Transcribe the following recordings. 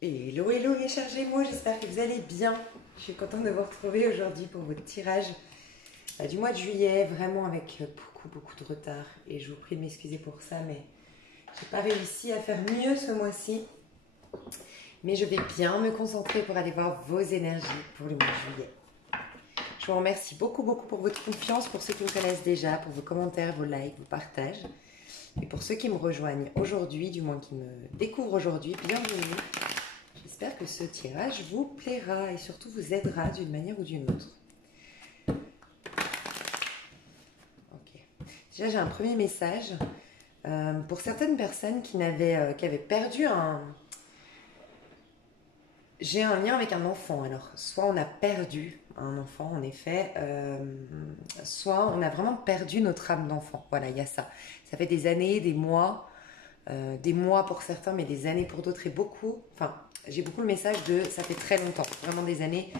Hello, hello mes chers Gémeaux, j'espère que vous allez bien. Je suis contente de vous retrouver aujourd'hui pour votre tirage du mois de juillet, vraiment avec beaucoup de retard. Et je vous prie de m'excuser pour ça, mais j'ai pas réussi à faire mieux ce mois-ci. Mais je vais bien me concentrer pour aller voir vos énergies pour le mois de juillet. Je vous remercie beaucoup pour votre confiance, pour ceux qui me connaissent déjà, pour vos commentaires, vos likes, vos partages. Et pour ceux qui me rejoignent aujourd'hui, du moins qui me découvrent aujourd'hui, bienvenue. J'espère que ce tirage vous plaira et surtout vous aidera d'une manière ou d'une autre. Ok. Déjà, j'ai un premier message pour certaines personnes qui avaient perdu un... J'ai un lien avec un enfant. Alors, soit on a perdu un enfant, en effet, soit on a vraiment perdu notre âme d'enfant. Voilà, il y a ça. Ça fait des années, des mois pour certains, mais des années pour d'autres et beaucoup. Enfin, j'ai beaucoup le message de ça fait très longtemps, vraiment des années,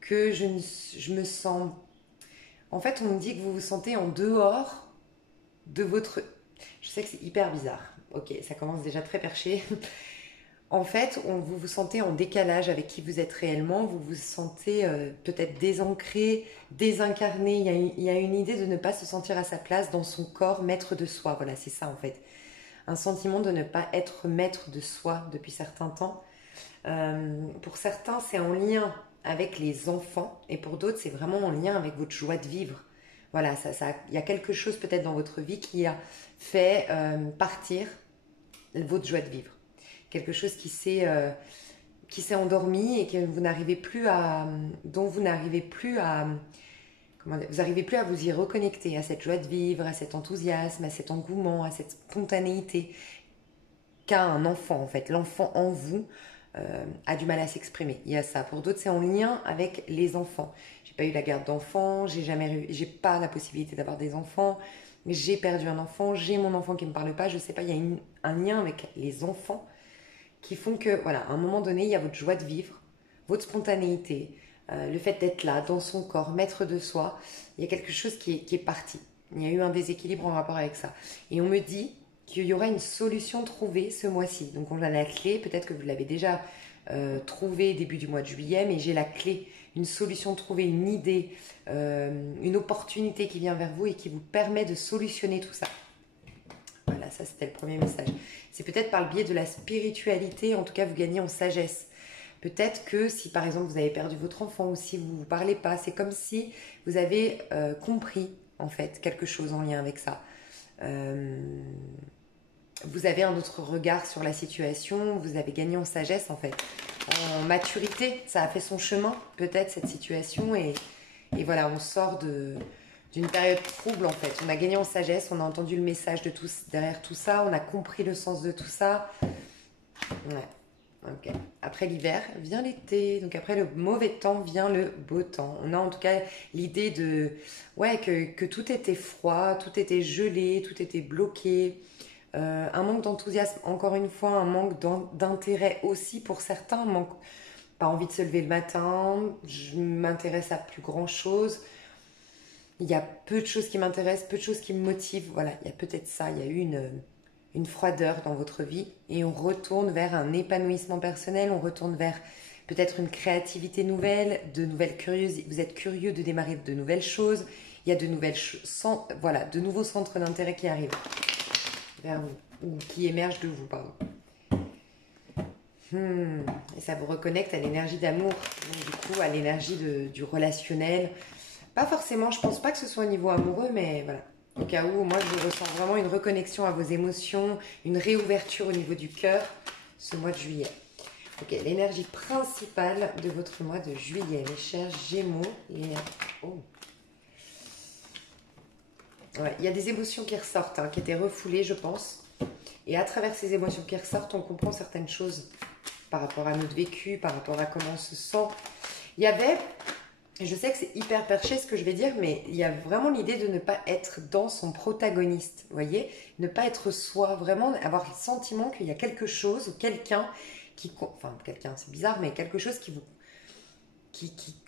que je me sens. En fait, on me dit que vous vous sentez en dehors de votre. Je sais que c'est hyper bizarre. Ok, ça commence déjà très perché. En fait, vous vous sentez en décalage avec qui vous êtes réellement, vous vous sentez peut-être désancré, désincarné. Il y a une idée de ne pas se sentir à sa place dans son corps, maître de soi. Voilà, c'est ça en fait. Un sentiment de ne pas être maître de soi depuis certains temps. Pour certains, c'est en lien avec les enfants et pour d'autres, c'est vraiment en lien avec votre joie de vivre. Voilà, il y a quelque chose peut-être dans votre vie qui a fait partir votre joie de vivre. Quelque chose qui s'est endormi et que vous n'arrivez plus à, dont vous n'arrivez plus à, comment dire, vous n'arrivez plus à vous y reconnecter, à cette joie de vivre, à cet enthousiasme, à cet engouement, à cette spontanéité qu'a un enfant en fait. L'enfant en vous a du mal à s'exprimer. Il y a ça. Pour d'autres, c'est en lien avec les enfants. J'ai pas eu la garde d'enfants, j'ai pas la possibilité d'avoir des enfants, j'ai perdu un enfant, j'ai mon enfant qui me parle pas, je sais pas, il y a un lien avec les enfants qui font que, voilà, à un moment donné, il y a votre joie de vivre, votre spontanéité, le fait d'être là, dans son corps, maître de soi. Il y a quelque chose qui est parti. Il y a eu un déséquilibre en rapport avec ça. Et on me dit qu'il y aura une solution trouvée ce mois-ci. Donc on a la clé, peut-être que vous l'avez déjà trouvée début du mois de juillet, mais j'ai la clé, une solution trouvée, une idée, une opportunité qui vient vers vous et qui vous permet de solutionner tout ça. Voilà, ça c'était le premier message. C'est peut-être par le biais de la spiritualité, en tout cas vous gagnez en sagesse. Peut-être que si par exemple vous avez perdu votre enfant ou si vous ne vous parlez pas, c'est comme si vous avez compris en fait quelque chose en lien avec ça. Vous avez un autre regard sur la situation, vous avez gagné en sagesse en fait, en maturité, ça a fait son chemin peut-être cette situation et voilà, on sort d'une période trouble en fait. On a gagné en sagesse, on a entendu le message de tous derrière tout ça, on a compris le sens de tout ça. Ouais. Ok. Après l'hiver vient l'été, donc après le mauvais temps vient le beau temps. On a en tout cas l'idée de ouais que tout était froid, tout était gelé, tout était bloqué. Un manque d'enthousiasme, encore une fois, un manque d'intérêt aussi pour certains, manque pas envie de se lever le matin, je m'intéresse à plus grand chose. Il y a peu de choses qui m'intéressent, peu de choses qui me motivent. Voilà, il y a peut-être ça, il y a eu une froideur dans votre vie et on retourne vers un épanouissement personnel, on retourne vers peut-être une créativité nouvelle, de nouvelles curiosités. Vous êtes curieux de démarrer de nouvelles choses. Il y a de nouvelles voilà, de nouveaux centres d'intérêt qui arrivent vers vous ou qui émergent de vous, pardon. Et ça vous reconnecte à l'énergie d'amour, donc du coup à l'énergie du relationnel. Pas forcément, je pense pas que ce soit au niveau amoureux, mais voilà. Au cas où, moi je ressens vraiment une reconnexion à vos émotions, une réouverture au niveau du cœur ce mois de juillet. Ok, l'énergie principale de votre mois de juillet, mes chers Gémeaux. Oh. Ouais, il y a des émotions qui ressortent, qui étaient refoulées, je pense. Et à travers ces émotions qui ressortent, on comprend certaines choses par rapport à notre vécu, par rapport à comment on se sent. Il y avait, je sais que c'est hyper perché ce que je vais dire, mais il y a vraiment l'idée de ne pas être dans son protagoniste, vous voyez, ne pas être soi, vraiment avoir le sentiment qu'il y a quelque chose ou quelqu'un enfin quelqu'un, c'est bizarre, mais quelque chose qui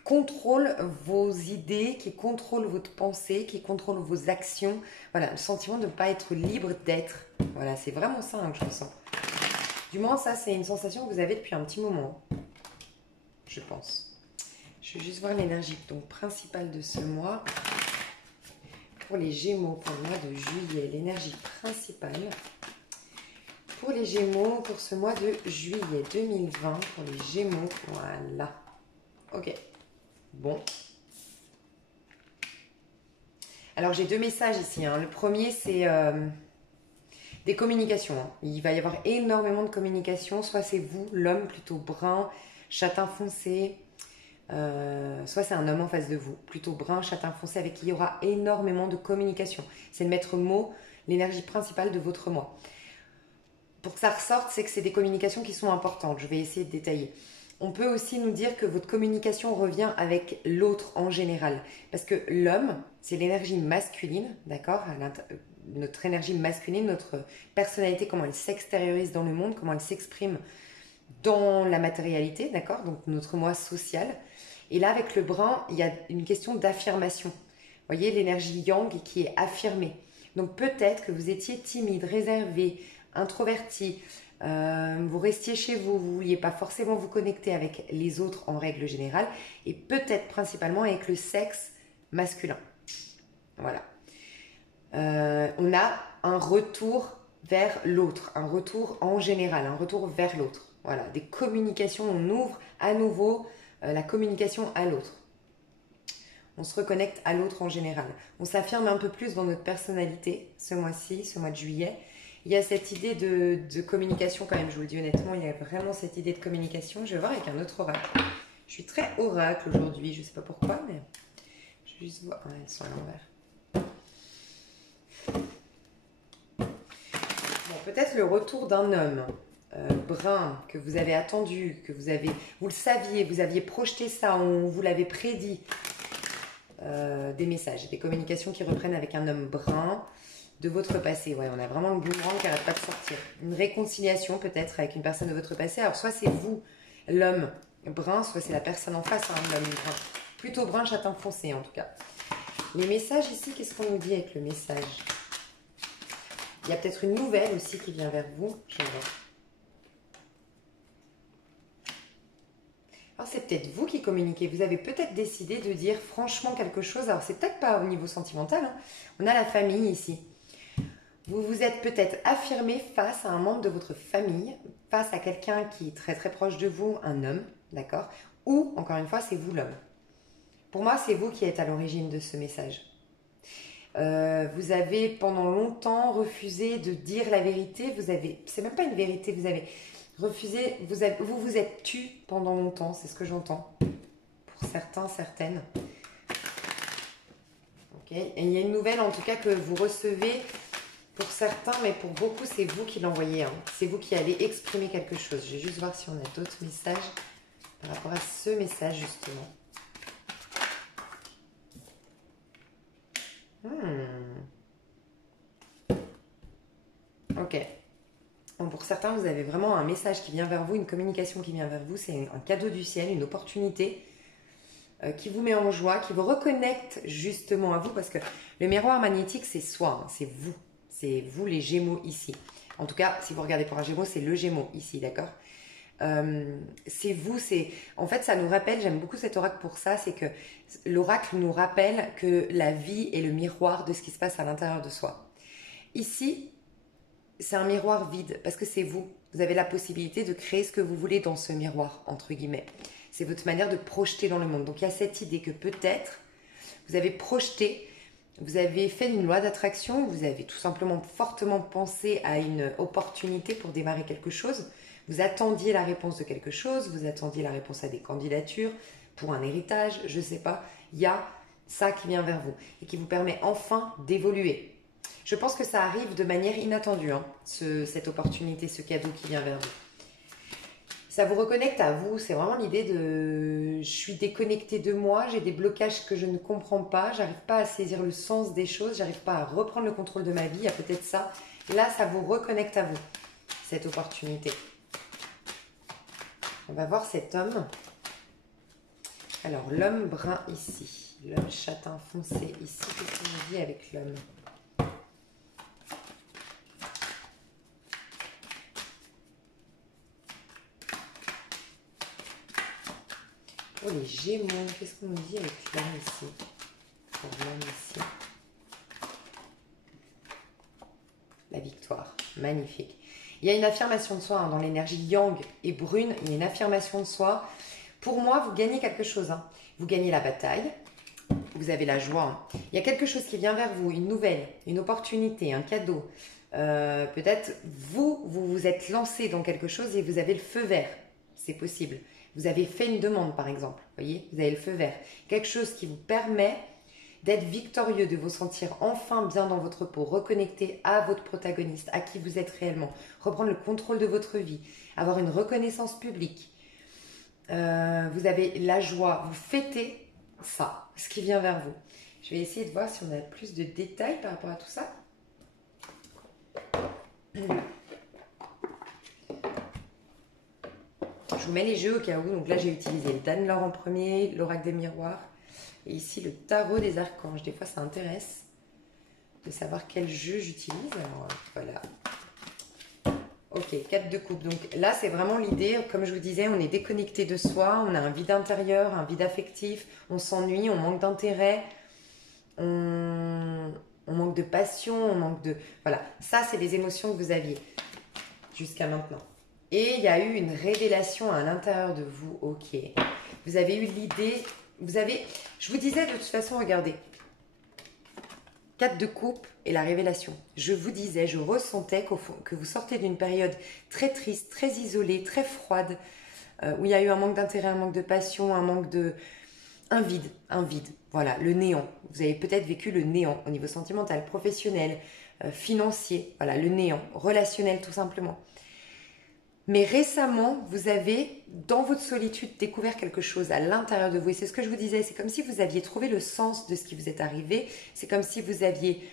contrôle vos idées, qui contrôle votre pensée, qui contrôle vos actions. Voilà, le sentiment de ne pas être libre d'être. Voilà, c'est vraiment ça que je ressens. Du moins, ça, c'est une sensation que vous avez depuis un petit moment, je pense. Je vais juste voir l'énergie donc principale de ce mois. Pour les Gémeaux, pour le mois de juillet, l'énergie principale. Pour les Gémeaux, pour ce mois de juillet 2020, pour les Gémeaux, voilà. Ok, bon. Alors, j'ai deux messages ici. Hein. Le premier, c'est des communications. Hein. Il va y avoir énormément de communications. Soit c'est vous, l'homme plutôt brun, châtain foncé. Soit c'est un homme en face de vous, plutôt brun, châtain foncé, avec qui il y aura énormément de communication. C'est de mettre mot, l'énergie principale de votre mois. Pour que ça ressorte, c'est que c'est des communications qui sont importantes. Je vais essayer de détailler. On peut aussi nous dire que votre communication revient avec l'autre en général. Parce que l'homme, c'est l'énergie masculine, d'accord? Notre énergie masculine, notre personnalité, comment elle s'extériorise dans le monde, comment elle s'exprime dans la matérialité, d'accord? Donc notre moi social. Et là, avec le brun, il y a une question d'affirmation. Vous voyez, l'énergie yang qui est affirmée. Donc peut-être que vous étiez timide, réservé, introverti, vous restiez chez vous, vous ne vouliez pas forcément vous connecter avec les autres en règle générale, et peut-être principalement avec le sexe masculin. Voilà. On a un retour vers l'autre, un retour en général, un retour vers l'autre. Voilà, des communications, on ouvre à nouveau la communication à l'autre. On se reconnecte à l'autre en général. On s'affirme un peu plus dans notre personnalité ce mois-ci, ce mois de juillet. Il y a cette idée de communication quand même, je vous le dis honnêtement, il y a vraiment cette idée de communication. Je vais voir avec un autre oracle. Je suis très oracle aujourd'hui, je ne sais pas pourquoi, mais je vais juste voir. Ouais, elles sont à l'envers. Bon, peut-être le retour d'un homme brun que vous avez attendu, que vous le saviez, vous aviez projeté ça, on vous l'avait prédit. Des messages, des communications qui reprennent avec un homme brun de votre passé. Ouais, on a vraiment le boomerang qui n'arrête pas de sortir. Une réconciliation peut-être avec une personne de votre passé. Alors soit c'est vous, l'homme brun, soit c'est la personne en face, hein, l'homme brun. Plutôt brun, châtain foncé en tout cas. Les messages ici, qu'est-ce qu'on nous dit avec le message? Il y a peut-être une nouvelle aussi qui vient vers vous. Je vais voir. Alors c'est peut-être vous qui communiquez, vous avez peut-être décidé de dire franchement quelque chose, alors c'est peut-être pas au niveau sentimental, hein. On a la famille ici. Vous vous êtes peut-être affirmé face à un membre de votre famille, face à quelqu'un qui est très très proche de vous, un homme, d'accord? Ou, encore une fois, c'est vous l'homme. Pour moi, c'est vous qui êtes à l'origine de ce message. Vous avez pendant longtemps refusé de dire la vérité, c'est même pas une vérité, vous avez refusé, vous vous êtes tu pendant longtemps, c'est ce que j'entends. Pour certains, certaines. Ok. Et il y a une nouvelle en tout cas que vous recevez pour certains, mais pour beaucoup, c'est vous qui l'envoyez. Hein. C'est vous qui allez exprimer quelque chose. Je vais juste voir si on a d'autres messages par rapport à ce message justement. Ok. Bon, pour certains, vous avez vraiment un message qui vient vers vous, une communication qui vient vers vous. C'est un cadeau du ciel, une opportunité qui vous met en joie, qui vous reconnecte justement à vous. Parce que le miroir magnétique, c'est soi, hein, c'est vous. C'est vous les Gémeaux ici. En tout cas, si vous regardez pour un Gémeaux, c'est le Gémeaux ici, d'accord? C'est vous, c'est... En fait, ça nous rappelle, j'aime beaucoup cet oracle pour ça, c'est que l'oracle nous rappelle que la vie est le miroir de ce qui se passe à l'intérieur de soi. Ici, c'est un miroir vide, parce que c'est vous. Vous avez la possibilité de créer ce que vous voulez dans ce miroir, entre guillemets. C'est votre manière de projeter dans le monde. Donc, il y a cette idée que peut-être, vous avez projeté, vous avez fait une loi d'attraction, vous avez tout simplement fortement pensé à une opportunité pour démarrer quelque chose. Vous attendiez la réponse de quelque chose, vous attendiez la réponse à des candidatures, pour un héritage, je ne sais pas. Il y a ça qui vient vers vous et qui vous permet enfin d'évoluer. Je pense que ça arrive de manière inattendue, hein, cette opportunité, ce cadeau qui vient vers vous. Ça vous reconnecte à vous, c'est vraiment l'idée de je suis déconnectée de moi, j'ai des blocages que je ne comprends pas, j'arrive pas à saisir le sens des choses, j'arrive pas à reprendre le contrôle de ma vie, il y a peut-être ça. Là, ça vous reconnecte à vous, cette opportunité. On va voir cet homme. Alors, l'homme brun ici, l'homme châtain foncé ici, qu'est-ce qu'on dit avec l'homme ? Pour les Gémeaux, qu'est-ce qu'on nous dit avec l'âme ici? Pour l'âme ici. La victoire. Magnifique. Il y a une affirmation de soi hein, dans l'énergie yang et brune. Il y a une affirmation de soi. Pour moi, vous gagnez quelque chose. Hein. Vous gagnez la bataille. Vous avez la joie. Hein. Il y a quelque chose qui vient vers vous. Une nouvelle, une opportunité, un cadeau. Peut-être vous vous êtes lancé dans quelque chose et vous avez le feu vert. C'est possible. Vous avez fait une demande, par exemple. Vous voyez, vous avez le feu vert. Quelque chose qui vous permet d'être victorieux, de vous sentir enfin bien dans votre peau, reconnecté à votre protagoniste, à qui vous êtes réellement, reprendre le contrôle de votre vie, avoir une reconnaissance publique. Vous avez la joie, vous fêtez ça, ce qui vient vers vous. Je vais essayer de voir si on a plus de détails par rapport à tout ça. Je vous mets les jeux au cas où. Donc là, j'ai utilisé le Danelaw en premier, l'oracle des miroirs. Et ici, le tarot des archanges. Des fois, ça intéresse de savoir quel jeu j'utilise. Alors, voilà. Ok, 4 de coupe. Donc là, c'est vraiment l'idée. Comme je vous disais, on est déconnecté de soi. On a un vide intérieur, un vide affectif. On s'ennuie, on manque d'intérêt. On manque de passion, on manque de... Voilà, ça, c'est les émotions que vous aviez jusqu'à maintenant. Et il y a eu une révélation à l'intérieur de vous. Ok. Vous avez eu l'idée... Vous avez... Je vous disais de toute façon, regardez. 4 de coupe et la révélation. Je vous disais, je ressentais que vous sortez d'une période très triste, très isolée, très froide, où il y a eu un manque d'intérêt, un manque de passion, un manque de... Un vide. Voilà, le néant. Vous avez peut-être vécu le néant au niveau sentimental, professionnel, financier. Voilà, le néant, relationnel tout simplement. Mais récemment, vous avez, dans votre solitude, découvert quelque chose à l'intérieur de vous. Et c'est ce que je vous disais, c'est comme si vous aviez trouvé le sens de ce qui vous est arrivé. C'est comme si vous aviez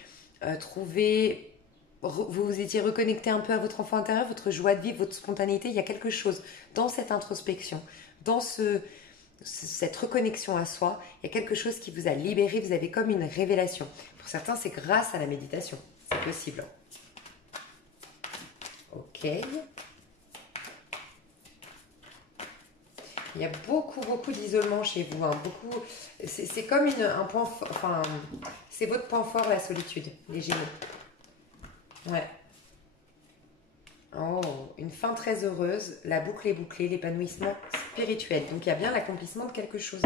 trouvé, vous vous étiez reconnecté un peu à votre enfant intérieur, votre joie de vivre, votre spontanéité. Il y a quelque chose dans cette introspection, dans cette reconnexion à soi. Il y a quelque chose qui vous a libéré, vous avez comme une révélation. Pour certains, c'est grâce à la méditation. C'est possible. Ok. Il y a beaucoup d'isolement chez vous. Hein. C'est comme un point fort. Enfin, c'est votre point fort, la solitude, les Gémeaux. Ouais. Oh, une fin très heureuse. La boucle est bouclée, l'épanouissement spirituel. Donc, il y a bien l'accomplissement de quelque chose.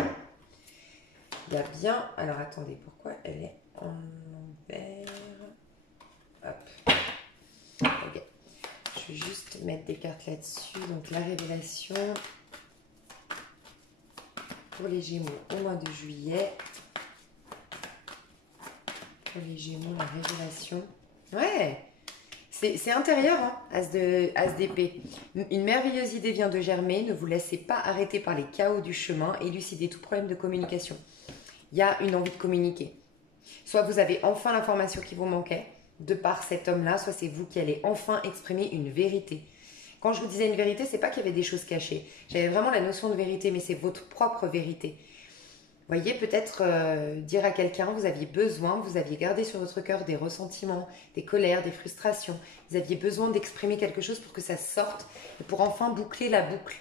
Il y a bien... Alors, attendez, pourquoi elle est en envers? Hop. Ok. Je vais juste mettre des cartes là-dessus. Donc, la révélation... Pour les Gémeaux, au mois de juillet. Pour les Gémeaux, la révélation. Ouais, c'est intérieur, hein, As d'épée. Une merveilleuse idée vient de germer. Ne vous laissez pas arrêter par les chaos du chemin. Élucidez tout problème de communication. Il y a une envie de communiquer. Soit vous avez enfin l'information qui vous manquait, de par cet homme-là, soit c'est vous qui allez enfin exprimer une vérité. Quand je vous disais une vérité, c'est pas qu'il y avait des choses cachées. J'avais vraiment la notion de vérité, mais c'est votre propre vérité. Vous voyez, peut-être dire à quelqu'un, vous aviez besoin, vous aviez gardé sur votre cœur des ressentiments, des colères, des frustrations. Vous aviez besoin d'exprimer quelque chose pour que ça sorte et pour enfin boucler la boucle.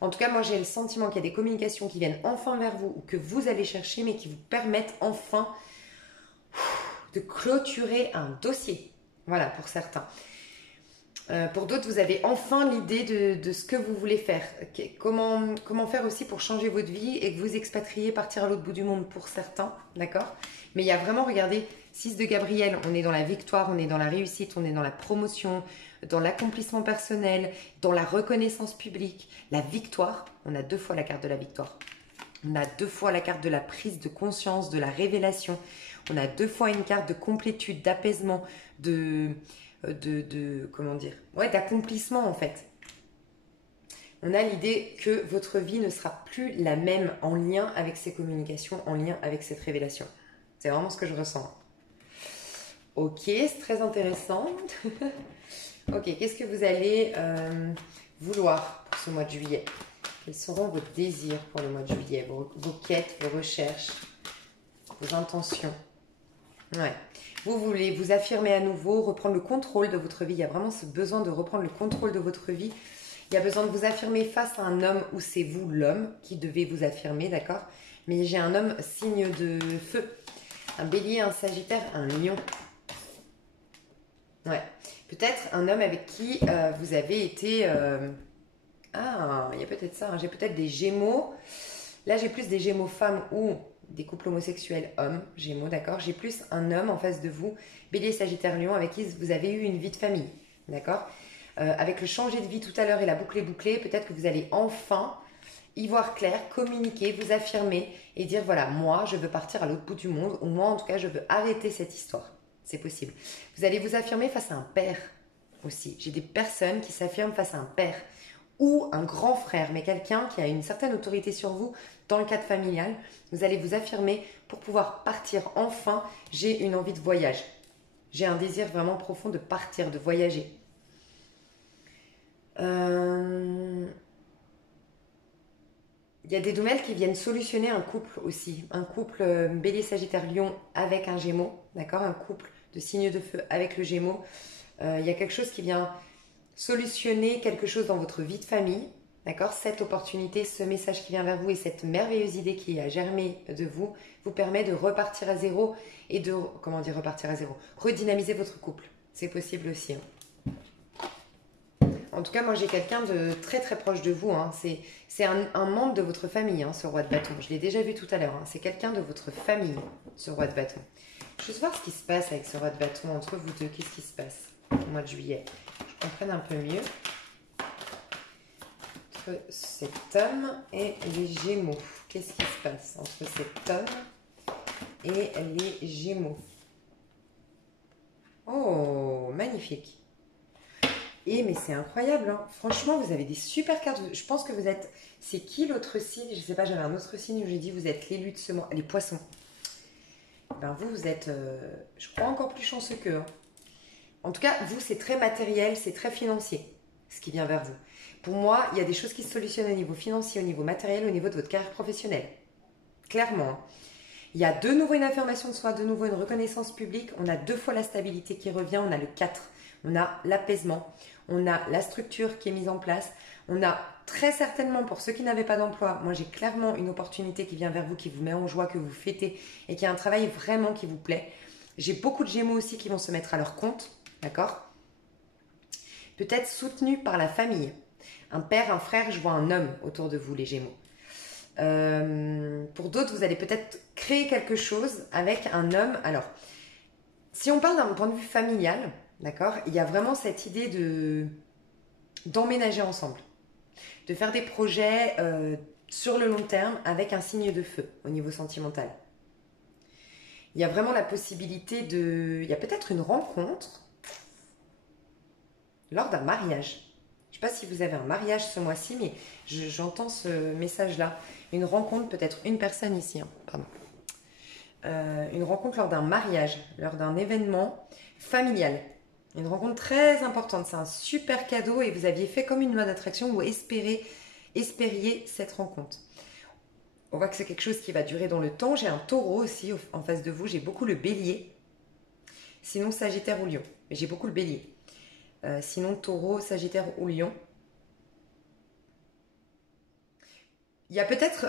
En tout cas, moi, j'ai le sentiment qu'il y a des communications qui viennent enfin vers vous ou que vous allez chercher, mais qui vous permettent enfin de clôturer un dossier. Voilà, pour certains. Pour d'autres, vous avez enfin l'idée de ce que vous voulez faire. Comment faire aussi pour changer votre vie et que vous expatriez, partir à l'autre bout du monde pour certains, d'accord? Mais il y a vraiment, regardez, 6 de Gabriel, on est dans la victoire, on est dans la réussite, on est dans la promotion, dans l'accomplissement personnel, dans la reconnaissance publique, la victoire. On a 2 fois la carte de la victoire. On a 2 fois la carte de la prise de conscience, de la révélation. On a 2 fois une carte de complétude, d'apaisement, comment dire, ouais, d'accomplissement en fait. On a l'idée que votre vie ne sera plus la même en lien avec ces communications, en lien avec cette révélation. C'est vraiment ce que je ressens. Ok, c'est très intéressant. Ok, qu'est-ce que vous allez vouloir pour ce mois de juillet? Quels seront vos désirs pour le mois de juillet, vos quêtes, vos recherches, vos intentions? Ouais. Vous voulez vous affirmer à nouveau, reprendre le contrôle de votre vie. Il y a vraiment ce besoin de reprendre le contrôle de votre vie. Il y a besoin de vous affirmer face à un homme où c'est vous l'homme qui devez vous affirmer, d'accord? Mais j'ai un homme signe de feu. Un bélier, un sagittaire, un lion. Ouais. Peut-être un homme avec qui vous avez été... Ah, il y a peut-être ça. Hein. J'ai peut-être des gémeaux. Là, j'ai plus des gémeaux femmes ou des couples homosexuels hommes, gémeaux, d'accord? J'ai plus un homme en face de vous, bélier, sagittaire, lion, avec qui vous avez eu une vie de famille, d'accord? Avec le changer de vie tout à l'heure et la boucle est bouclée, peut-être que vous allez enfin y voir clair, communiquer, vous affirmer et dire voilà, moi, je veux partir à l'autre bout du monde, ou moi, en tout cas, je veux arrêter cette histoire. C'est possible. Vous allez vous affirmer face à un père aussi. J'ai des personnes qui s'affirment face à un père ou un grand frère, mais quelqu'un qui a une certaine autorité sur vous dans le cadre familial. Vous allez vous affirmer pour pouvoir partir enfin. J'ai une envie de voyage. J'ai un désir vraiment profond de partir, de voyager. Il y a des nouvelles qui viennent solutionner un couple aussi. Un couple bélier, sagittaire, lion avec un gémeau. D'accord? Un couple de signes de feu avec le gémeau. Il y a quelque chose qui vient solutionner quelque chose dans votre vie de famille. D'accord? Cette opportunité, ce message qui vient vers vous et cette merveilleuse idée qui a germé de vous, vous permet de repartir à zéro et de, comment dire repartir à zéro? Redynamiser votre couple. C'est possible aussi. Hein. En tout cas, moi j'ai quelqu'un de très très proche de vous. Hein. C'est un membre de votre famille, hein, ce roi de bâton. Je l'ai déjà vu tout à l'heure. Hein. C'est quelqu'un de votre famille, ce roi de bâton. Je vais juste voir ce qui se passe avec ce roi de bâton entre vous deux. Qu'est-ce qui se passe au mois de juillet? Je comprenne un peu mieux. Entre cet homme et les Gémeaux. Qu'est-ce qui se passe entre cet homme et les Gémeaux? Oh, magnifique. Et mais c'est incroyable, hein. Franchement, vous avez des super cartes. Je pense que vous êtes... C'est qui l'autre signe? Je ne sais pas, j'avais un autre signe où j'ai dit vous êtes l'élu de ce mois. Les poissons. Ben vous êtes, je crois, encore plus chanceux qu'eux. Hein. En tout cas, vous, c'est très matériel, c'est très financier, ce qui vient vers vous. Pour moi, il y a des choses qui se solutionnent au niveau financier, au niveau matériel, au niveau de votre carrière professionnelle. Clairement. Hein. Il y a de nouveau une affirmation de soi, de nouveau une reconnaissance publique. On a 2 fois la stabilité qui revient, on a le 4. On a l'apaisement, on a la structure qui est mise en place. On a très certainement, pour ceux qui n'avaient pas d'emploi, moi j'ai clairement une opportunité qui vient vers vous, qui vous met en joie, que vous fêtez et qui a un travail vraiment qui vous plaît. J'ai beaucoup de Gémeaux aussi qui vont se mettre à leur compte, d'accord? Peut-être soutenus par la famille. Un père, un frère, je vois un homme autour de vous, les Gémeaux. Pour d'autres, vous allez peut-être créer quelque chose avec un homme. Alors, si on parle d'un point de vue familial, d'accord, il y a vraiment cette idée d'emménager ensemble, de faire des projets sur le long terme avec un signe de feu au niveau sentimental. Il y a vraiment la possibilité de... Il y a peut-être une rencontre lors d'un mariage. Je ne sais pas si vous avez un mariage ce mois-ci, mais j'entends ce message-là. Une rencontre, peut-être une personne ici, hein, pardon. Une rencontre lors d'un mariage, lors d'un événement familial. Une rencontre très importante, c'est un super cadeau et vous aviez fait comme une loi d'attraction ou espériez cette rencontre. On voit que c'est quelque chose qui va durer dans le temps. J'ai un taureau aussi en face de vous, j'ai beaucoup le bélier. Sinon sagittaire ou lion, mais j'ai beaucoup le bélier. Sinon taureau, sagittaire ou lion. Il y a peut-être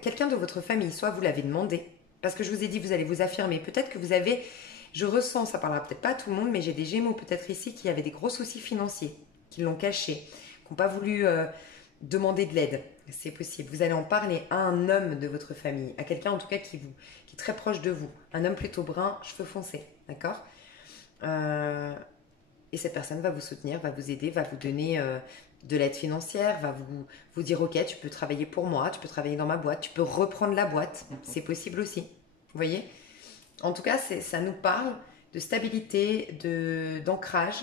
quelqu'un de votre famille, soit vous l'avez demandé, parce que je vous ai dit vous allez vous affirmer. Peut-être que vous avez... Je ressens, ça parlera peut-être pas à tout le monde, mais j'ai des Gémeaux peut-être ici qui avaient des gros soucis financiers, qui l'ont caché, qui n'ont pas voulu demander de l'aide. C'est possible. Vous allez en parler à un homme de votre famille, à quelqu'un en tout cas qui est très proche de vous. Un homme plutôt brun, cheveux foncés, d'accord? Et cette personne va vous soutenir, va vous aider, va vous donner de l'aide financière, va vous dire ok, tu peux travailler pour moi, tu peux travailler dans ma boîte, tu peux reprendre la boîte. C'est possible aussi. Vous voyez? En tout cas, ça nous parle de stabilité, d'ancrage.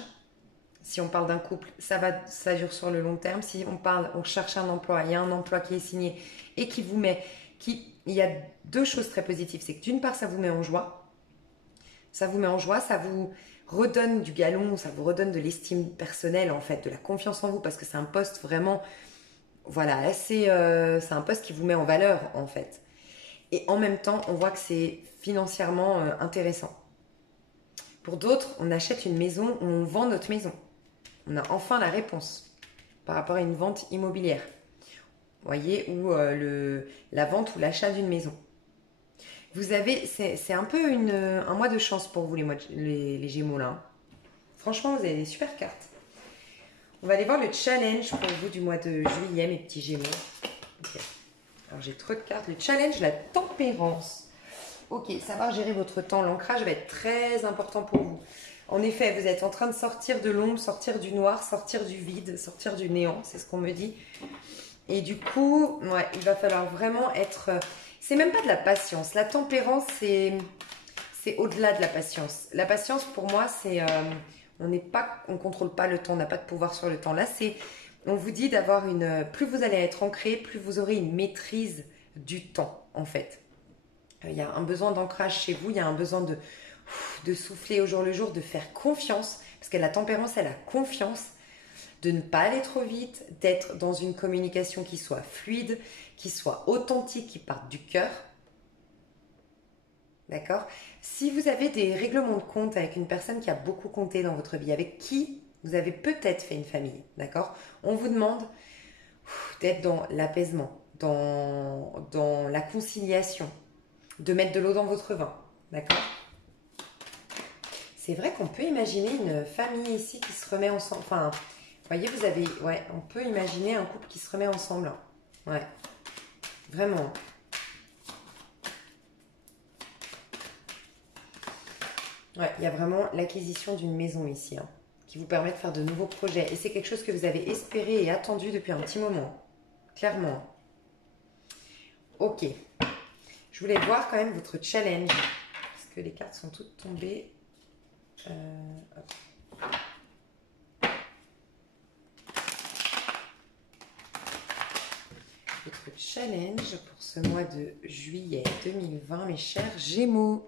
Si on parle d'un couple, ça dure sur le long terme. Si on cherche un emploi, il y a un emploi qui est signé et qui vous met... il y a 2 choses très positives. C'est que d'une part, ça vous met en joie. Ça vous met en joie, ça vous redonne du galon, ça vous redonne de l'estime personnelle, en fait, de la confiance en vous, parce que c'est un poste vraiment... Voilà, c'est un poste qui vous met en valeur, en fait. Et en même temps, on voit que c'est financièrement intéressant. Pour d'autres, on achète une maison, on vend notre maison. On a enfin la réponse. par rapport à une vente immobilière. Vous voyez, ou la vente ou l'achat d'une maison. Vous avez, c'est un peu un mois de chance pour vous les Gémeaux là, hein. Franchement, vous avez des super cartes. On va aller voir le challenge pour vous du mois de juillet, mes petits Gémeaux. Okay. Alors j'ai trop de cartes. Le challenge, la tempérance. Ok, savoir gérer votre temps. L'ancrage va être très important pour vous. En effet, vous êtes en train de sortir de l'ombre, sortir du noir, sortir du vide, sortir du néant, c'est ce qu'on me dit. Et du coup, ouais, il va falloir vraiment être... C'est même pas de la patience. La tempérance, c'est au-delà de la patience. La patience, pour moi, c'est... on contrôle pas le temps, on n'a pas de pouvoir sur le temps. Là, on vous dit d'avoir plus vous allez être ancré, plus vous aurez une maîtrise du temps, en fait. Il y a un besoin d'ancrage chez vous, il y a un besoin de souffler au jour le jour, de faire confiance, parce que la tempérance, elle a confiance, de ne pas aller trop vite, d'être dans une communication qui soit fluide, qui soit authentique, qui parte du cœur. D'accord? Si vous avez des règlements de compte avec une personne qui a beaucoup compté dans votre vie, avec qui vous avez peut-être fait une famille, d'accord? On vous demande d'être dans l'apaisement, dans la conciliation, de mettre de l'eau dans votre vin, d'accord? C'est vrai qu'on peut imaginer une famille ici qui se remet ensemble. Enfin, vous voyez, ouais, on peut imaginer un couple qui se remet ensemble. Ouais, vraiment. Ouais, il y a vraiment l'acquisition d'une maison ici, hein, qui vous permet de faire de nouveaux projets. Et c'est quelque chose que vous avez espéré et attendu depuis un petit moment. Clairement. Ok. Je voulais voir quand même votre challenge. Parce que les cartes sont toutes tombées. Votre challenge pour ce mois de juillet 2020, mes chers Gémeaux.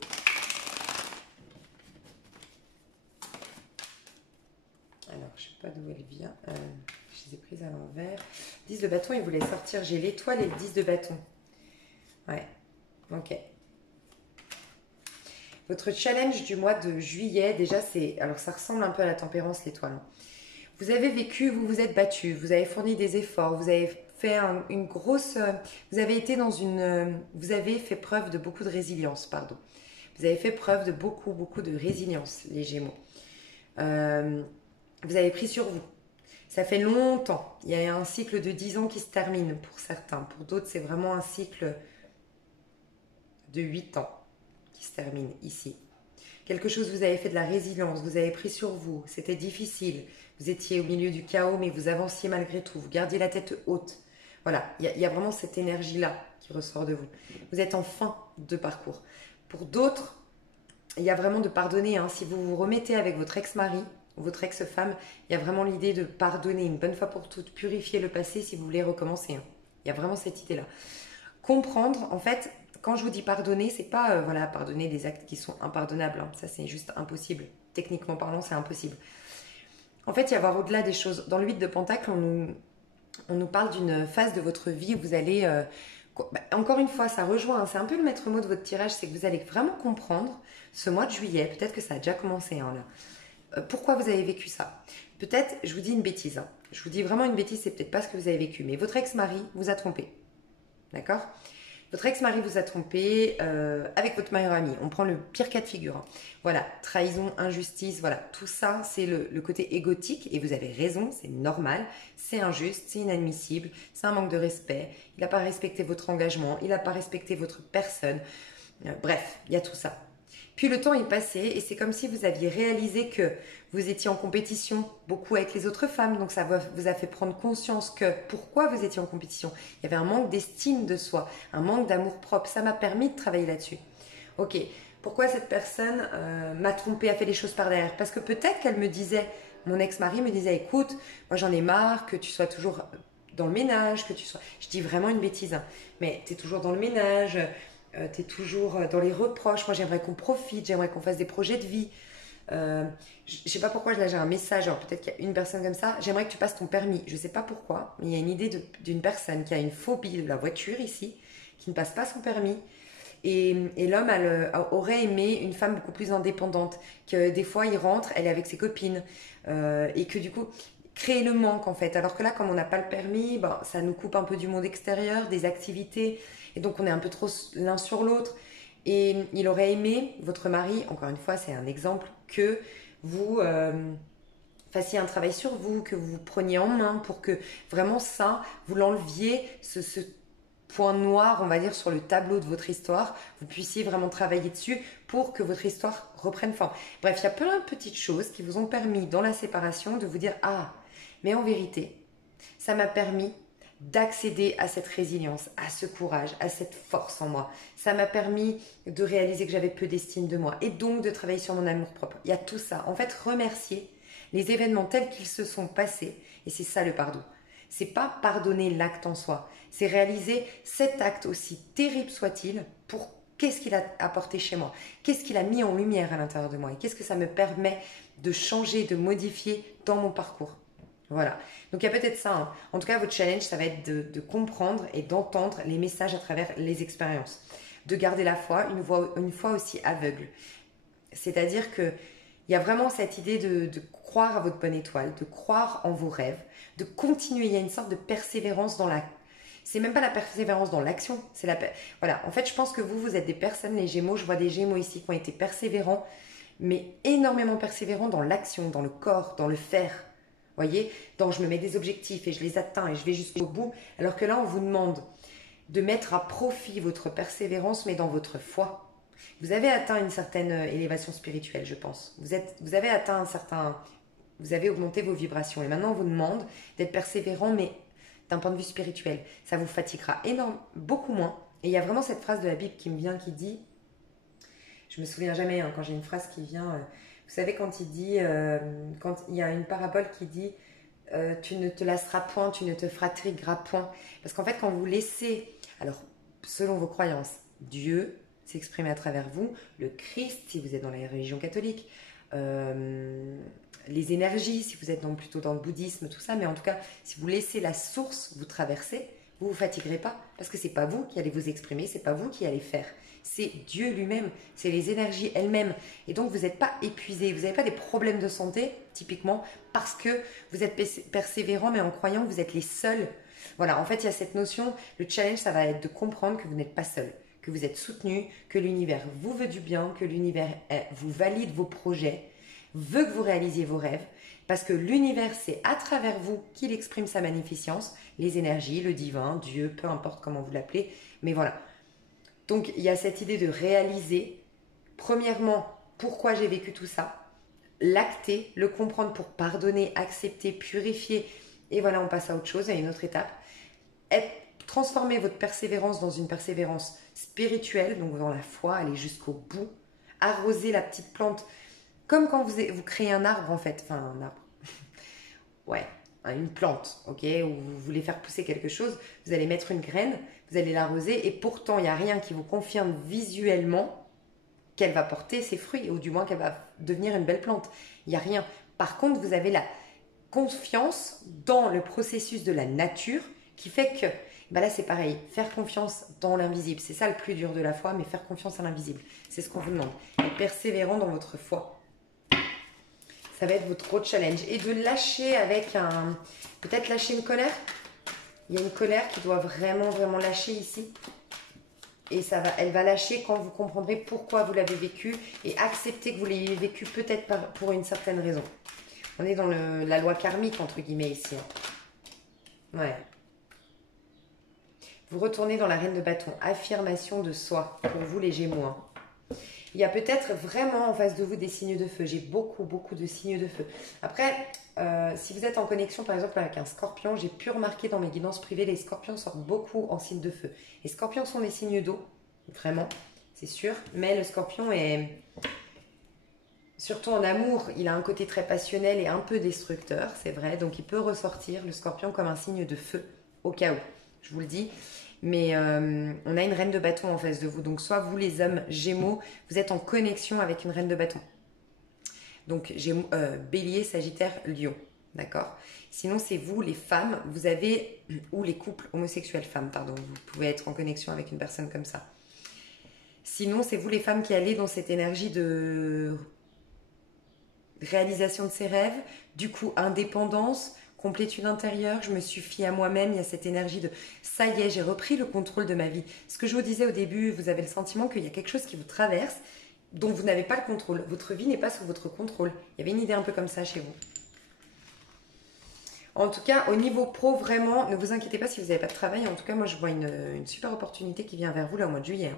Alors, je ne sais pas d'où elle vient. Je les ai prises à l'envers. 10 de bâton, il voulait sortir. J'ai l'étoile et le 10 de bâton. Ouais, ok. Votre challenge du mois de juillet, déjà, c'est... Alors, ça ressemble un peu à la tempérance, l'étoile. Vous avez vécu, vous vous êtes battu, vous avez fourni des efforts, vous avez fait une grosse... Vous avez été dans une... Vous avez fait preuve de beaucoup de résilience, pardon. Vous avez fait preuve de beaucoup, beaucoup de résilience, les Gémeaux. Vous avez pris sur vous. Ça fait longtemps. Il y a un cycle de 10 ans qui se termine pour certains. Pour d'autres, c'est vraiment un cycle de 8 ans qui se termine ici. Quelque chose, vous avez fait de la résilience, vous avez pris sur vous, c'était difficile. Vous étiez au milieu du chaos, mais vous avanciez malgré tout. Vous gardiez la tête haute. Voilà, il y a vraiment cette énergie-là qui ressort de vous. Vous êtes en fin de parcours. Pour d'autres, il y a vraiment de pardonner, hein. Si vous vous remettez avec votre ex-mari, votre ex-femme, il y a vraiment l'idée de pardonner une bonne fois pour toutes, purifier le passé si vous voulez recommencer, hein. Il y a vraiment cette idée-là. Comprendre, en fait, quand je vous dis pardonner, c'est pas voilà, pardonner des actes qui sont impardonnables, hein. Ça, c'est juste impossible. Techniquement parlant, c'est impossible. En fait, il y a voir au-delà des choses. Dans le 8 de Pentacle, on nous parle d'une phase de votre vie où vous allez... encore une fois, ça rejoint, hein, c'est un peu le maître mot de votre tirage, c'est que vous allez vraiment comprendre ce mois de juillet, peut-être que ça a déjà commencé, hein, là. Pourquoi vous avez vécu ça? Peut-être, je vous dis une bêtise, hein. Je vous dis vraiment une bêtise, c'est peut-être pas ce que vous avez vécu, mais votre ex-mari vous a trompé. D'accord? Votre ex-mari vous a trompé avec votre meilleur ami. On prend le pire cas de figure, hein. Voilà, trahison, injustice, voilà. Tout ça, c'est le côté égotique. Et vous avez raison, c'est normal. C'est injuste, c'est inadmissible. C'est un manque de respect. Il n'a pas respecté votre engagement. Il n'a pas respecté votre personne. Bref, il y a tout ça. Puis le temps est passé et c'est comme si vous aviez réalisé que vous étiez en compétition beaucoup avec les autres femmes. Donc ça vous a fait prendre conscience que pourquoi vous étiez en compétition. Il y avait un manque d'estime de soi, un manque d'amour propre. Ça m'a permis de travailler là-dessus. Ok, pourquoi cette personne m'a trompée, a fait les choses par derrière? Parce que peut-être qu'elle me disait, mon ex-mari me disait, écoute, moi j'en ai marre que tu sois toujours dans le ménage, que tu sois... Je dis vraiment une bêtise, hein, mais tu es toujours dans le ménage... tu es toujours dans les reproches. Moi, j'aimerais qu'on profite, j'aimerais qu'on fasse des projets de vie. Je ne sais pas pourquoi, là, j'ai un message. Alors, peut-être qu'il y a une personne comme ça. J'aimerais que tu passes ton permis. Je ne sais pas pourquoi, mais il y a une idée d'une personne qui a une phobie de la voiture ici, qui ne passe pas son permis. Et l'homme aurait aimé une femme beaucoup plus indépendante. Que des fois, il rentre, elle est avec ses copines. Et que du coup, créer le manque en fait. Alors que là, comme on n'a pas le permis, ben, ça nous coupe un peu du monde extérieur, des activités, et donc on est un peu trop l'un sur l'autre. Et il aurait aimé, votre mari, encore une fois, c'est un exemple, que vous fassiez un travail sur vous, que vous vous preniez en main pour que vraiment ça, vous l'enleviez, ce point noir, on va dire, sur le tableau de votre histoire, vous puissiez vraiment travailler dessus pour que votre histoire reprenne forme. Bref, il y a plein de petites choses qui vous ont permis dans la séparation de vous dire, ah, mais en vérité, ça m'a permis d'accéder à cette résilience, à ce courage, à cette force en moi. Ça m'a permis de réaliser que j'avais peu d'estime de moi et donc de travailler sur mon amour propre. Il y a tout ça. En fait, remercier les événements tels qu'ils se sont passés, et c'est ça le pardon. C'est pas pardonner l'acte en soi, c'est réaliser cet acte aussi terrible soit-il pour qu'est-ce qu'il a apporté chez moi, qu'est-ce qu'il a mis en lumière à l'intérieur de moi et qu'est-ce que ça me permet de changer, de modifier dans mon parcours. Voilà. Donc il y a peut-être ça, hein. En tout cas, votre challenge, ça va être de comprendre et d'entendre les messages à travers les expériences. De garder la foi, une foi aussi aveugle. C'est-à-dire que il y a vraiment cette idée de croire à votre bonne étoile, de croire en vos rêves, de continuer. Il y a une sorte de persévérance dans la... C'est même pas la persévérance dans l'action, c'est la... Voilà, en fait, je pense que vous êtes des personnes, les Gémeaux, je vois des Gémeaux ici qui ont été persévérants, mais énormément persévérants dans l'action, dans le corps, dans le faire. Vous voyez, donc je me mets des objectifs et je les atteins et je vais jusqu'au bout, alors que là, on vous demande de mettre à profit votre persévérance, mais dans votre foi. Vous avez atteint une certaine élévation spirituelle, je pense. Vous avez atteint un certain... Vous avez augmenté vos vibrations. Et maintenant, on vous demande d'être persévérant, mais d'un point de vue spirituel. Ça vous fatiguera beaucoup moins. Et il y a vraiment cette phrase de la Bible qui me vient, qui dit... Je me souviens jamais, hein, quand j'ai une phrase qui vient... vous savez, quand il dit... quand il y a une parabole qui dit... tu ne te lasseras point, tu ne te fatigueras point. Parce qu'en fait, quand vous laissez... Alors, selon vos croyances, Dieu s'exprimer à travers vous, le Christ si vous êtes dans la religion catholique, les énergies si vous êtes plutôt dans le bouddhisme, tout ça, mais en tout cas, si vous laissez la source vous traverser, vous ne vous fatiguerez pas, parce que c'est pas vous qui allez vous exprimer, c'est pas vous qui allez faire, c'est Dieu lui-même, c'est les énergies elles-mêmes, et donc vous n'êtes pas épuisé, vous n'avez pas des problèmes de santé, typiquement, parce que vous êtes persévérant, mais en croyant que vous êtes les seuls. Voilà, en fait, il y a cette notion, le challenge, ça va être de comprendre que vous n'êtes pas seul, que vous êtes soutenu, que l'univers vous veut du bien, que l'univers vous valide vos projets, veut que vous réalisiez vos rêves, parce que l'univers, c'est à travers vous qu'il exprime sa magnificence, les énergies, le divin, Dieu, peu importe comment vous l'appelez, mais voilà. Donc, il y a cette idée de réaliser, premièrement, pourquoi j'ai vécu tout ça, l'acter, le comprendre pour pardonner, accepter, purifier, et voilà, on passe à autre chose, à une autre étape. Transformer votre persévérance dans une persévérance spirituelle, donc dans la foi, aller jusqu'au bout, arroser la petite plante, comme quand vous créez un arbre en fait, enfin un arbre, ouais, une plante, ok, ou vous voulez faire pousser quelque chose, vous allez mettre une graine, vous allez l'arroser, et pourtant il n'y a rien qui vous confirme visuellement qu'elle va porter ses fruits, ou du moins qu'elle va devenir une belle plante. Il n'y a rien. Par contre, vous avez la confiance dans le processus de la nature qui fait que ben là c'est pareil, faire confiance dans l'invisible, c'est ça le plus dur de la foi, mais faire confiance à l'invisible, c'est ce qu'on vous demande, être persévérant dans votre foi, ça va être votre gros challenge, et de lâcher avec peut-être lâcher une colère, il y a une colère qui doit vraiment lâcher ici, et elle va lâcher quand vous comprendrez pourquoi vous l'avez vécu, et accepter que vous l'ayez vécu peut-être pour une certaine raison. On est dans la loi karmique entre guillemets ici, hein. Ouais. Vous retournez dans la reine de bâton, affirmation de soi, pour vous les Gémeaux, hein. Il y a peut-être vraiment en face de vous des signes de feu. J'ai beaucoup de signes de feu. Après, si vous êtes en connexion par exemple avec un scorpion, j'ai pu remarquer dans mes guidances privées, les scorpions sortent beaucoup en signes de feu. Les scorpions sont des signes d'eau, vraiment, c'est sûr. Mais le scorpion est, surtout en amour, il a un côté très passionnel et un peu destructeur, c'est vrai. Donc il peut ressortir le scorpion comme un signe de feu, au cas où, je vous le dis. Mais on a une reine de bâton en face de vous. Donc soit vous les hommes Gémeaux, vous êtes en connexion avec une reine de bâton. Donc Bélier, Sagittaire, Lion. D'accord. Sinon c'est vous les femmes, vous avez, ou les couples homosexuels femmes, pardon. Vous pouvez être en connexion avec une personne comme ça. Sinon c'est vous les femmes qui allez dans cette énergie de réalisation de ses rêves, du coup indépendance, complétude intérieure, je me suffis à moi-même, il y a cette énergie de ça y est, j'ai repris le contrôle de ma vie. Ce que je vous disais au début, vous avez le sentiment qu'il y a quelque chose qui vous traverse dont vous n'avez pas le contrôle. Votre vie n'est pas sous votre contrôle. Il y avait une idée un peu comme ça chez vous. En tout cas, au niveau pro, vraiment, ne vous inquiétez pas si vous n'avez pas de travail. En tout cas, moi, je vois une super opportunité qui vient vers vous là au mois de juillet.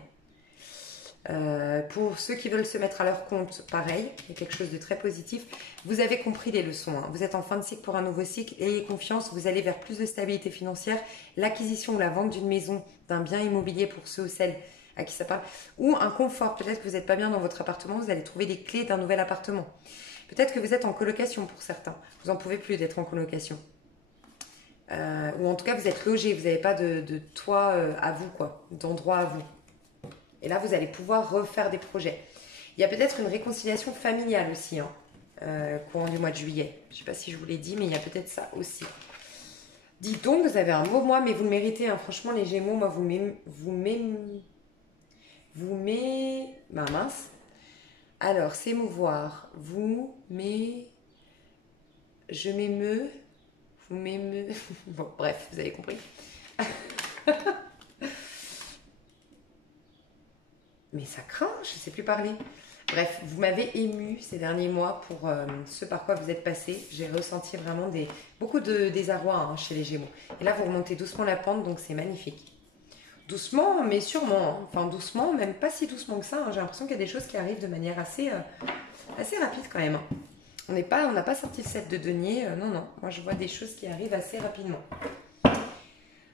Pour ceux qui veulent se mettre à leur compte, pareil, il y a quelque chose de très positif. Vous avez compris les leçons. Vous êtes en fin de cycle pour un nouveau cycle. Ayez confiance, vous allez vers plus de stabilité financière. L'acquisition ou la vente d'une maison, d'un bien immobilier pour ceux ou celles à qui ça parle. Ou un confort. Peut-être que vous n'êtes pas bien dans votre appartement, vous allez trouver les clés d'un nouvel appartement. Peut-être que vous êtes en colocation pour certains. Vous n'en pouvez plus d'être en colocation. Ou en tout cas, vous êtes logé. Vous n'avez pas de toit à vous, quoi, d'endroit à vous. Et là, vous allez pouvoir refaire des projets. Il y a peut-être une réconciliation familiale aussi, courant du mois de juillet. Je ne sais pas si je vous l'ai dit, mais il y a peut-être ça aussi. Dites donc, vous avez un beau mois, mais vous le méritez. Franchement, les Gémeaux, moi, bah mince. Alors, s'émouvoir. Je m'émeus. Vous m'émeus. Bon, bref, vous avez compris. Mais ça craint, je ne sais plus parler. Bref, vous m'avez ému ces derniers mois pour ce par quoi vous êtes passé. J'ai ressenti vraiment beaucoup de désarroi chez les Gémeaux. Et là, vous remontez doucement la pente, donc c'est magnifique. Doucement, mais sûrement. Enfin, doucement, même pas si doucement que ça. J'ai l'impression qu'il y a des choses qui arrivent de manière assez rapide quand même. On n'a pas sorti le 7 de denier. Non. Moi, je vois des choses qui arrivent assez rapidement.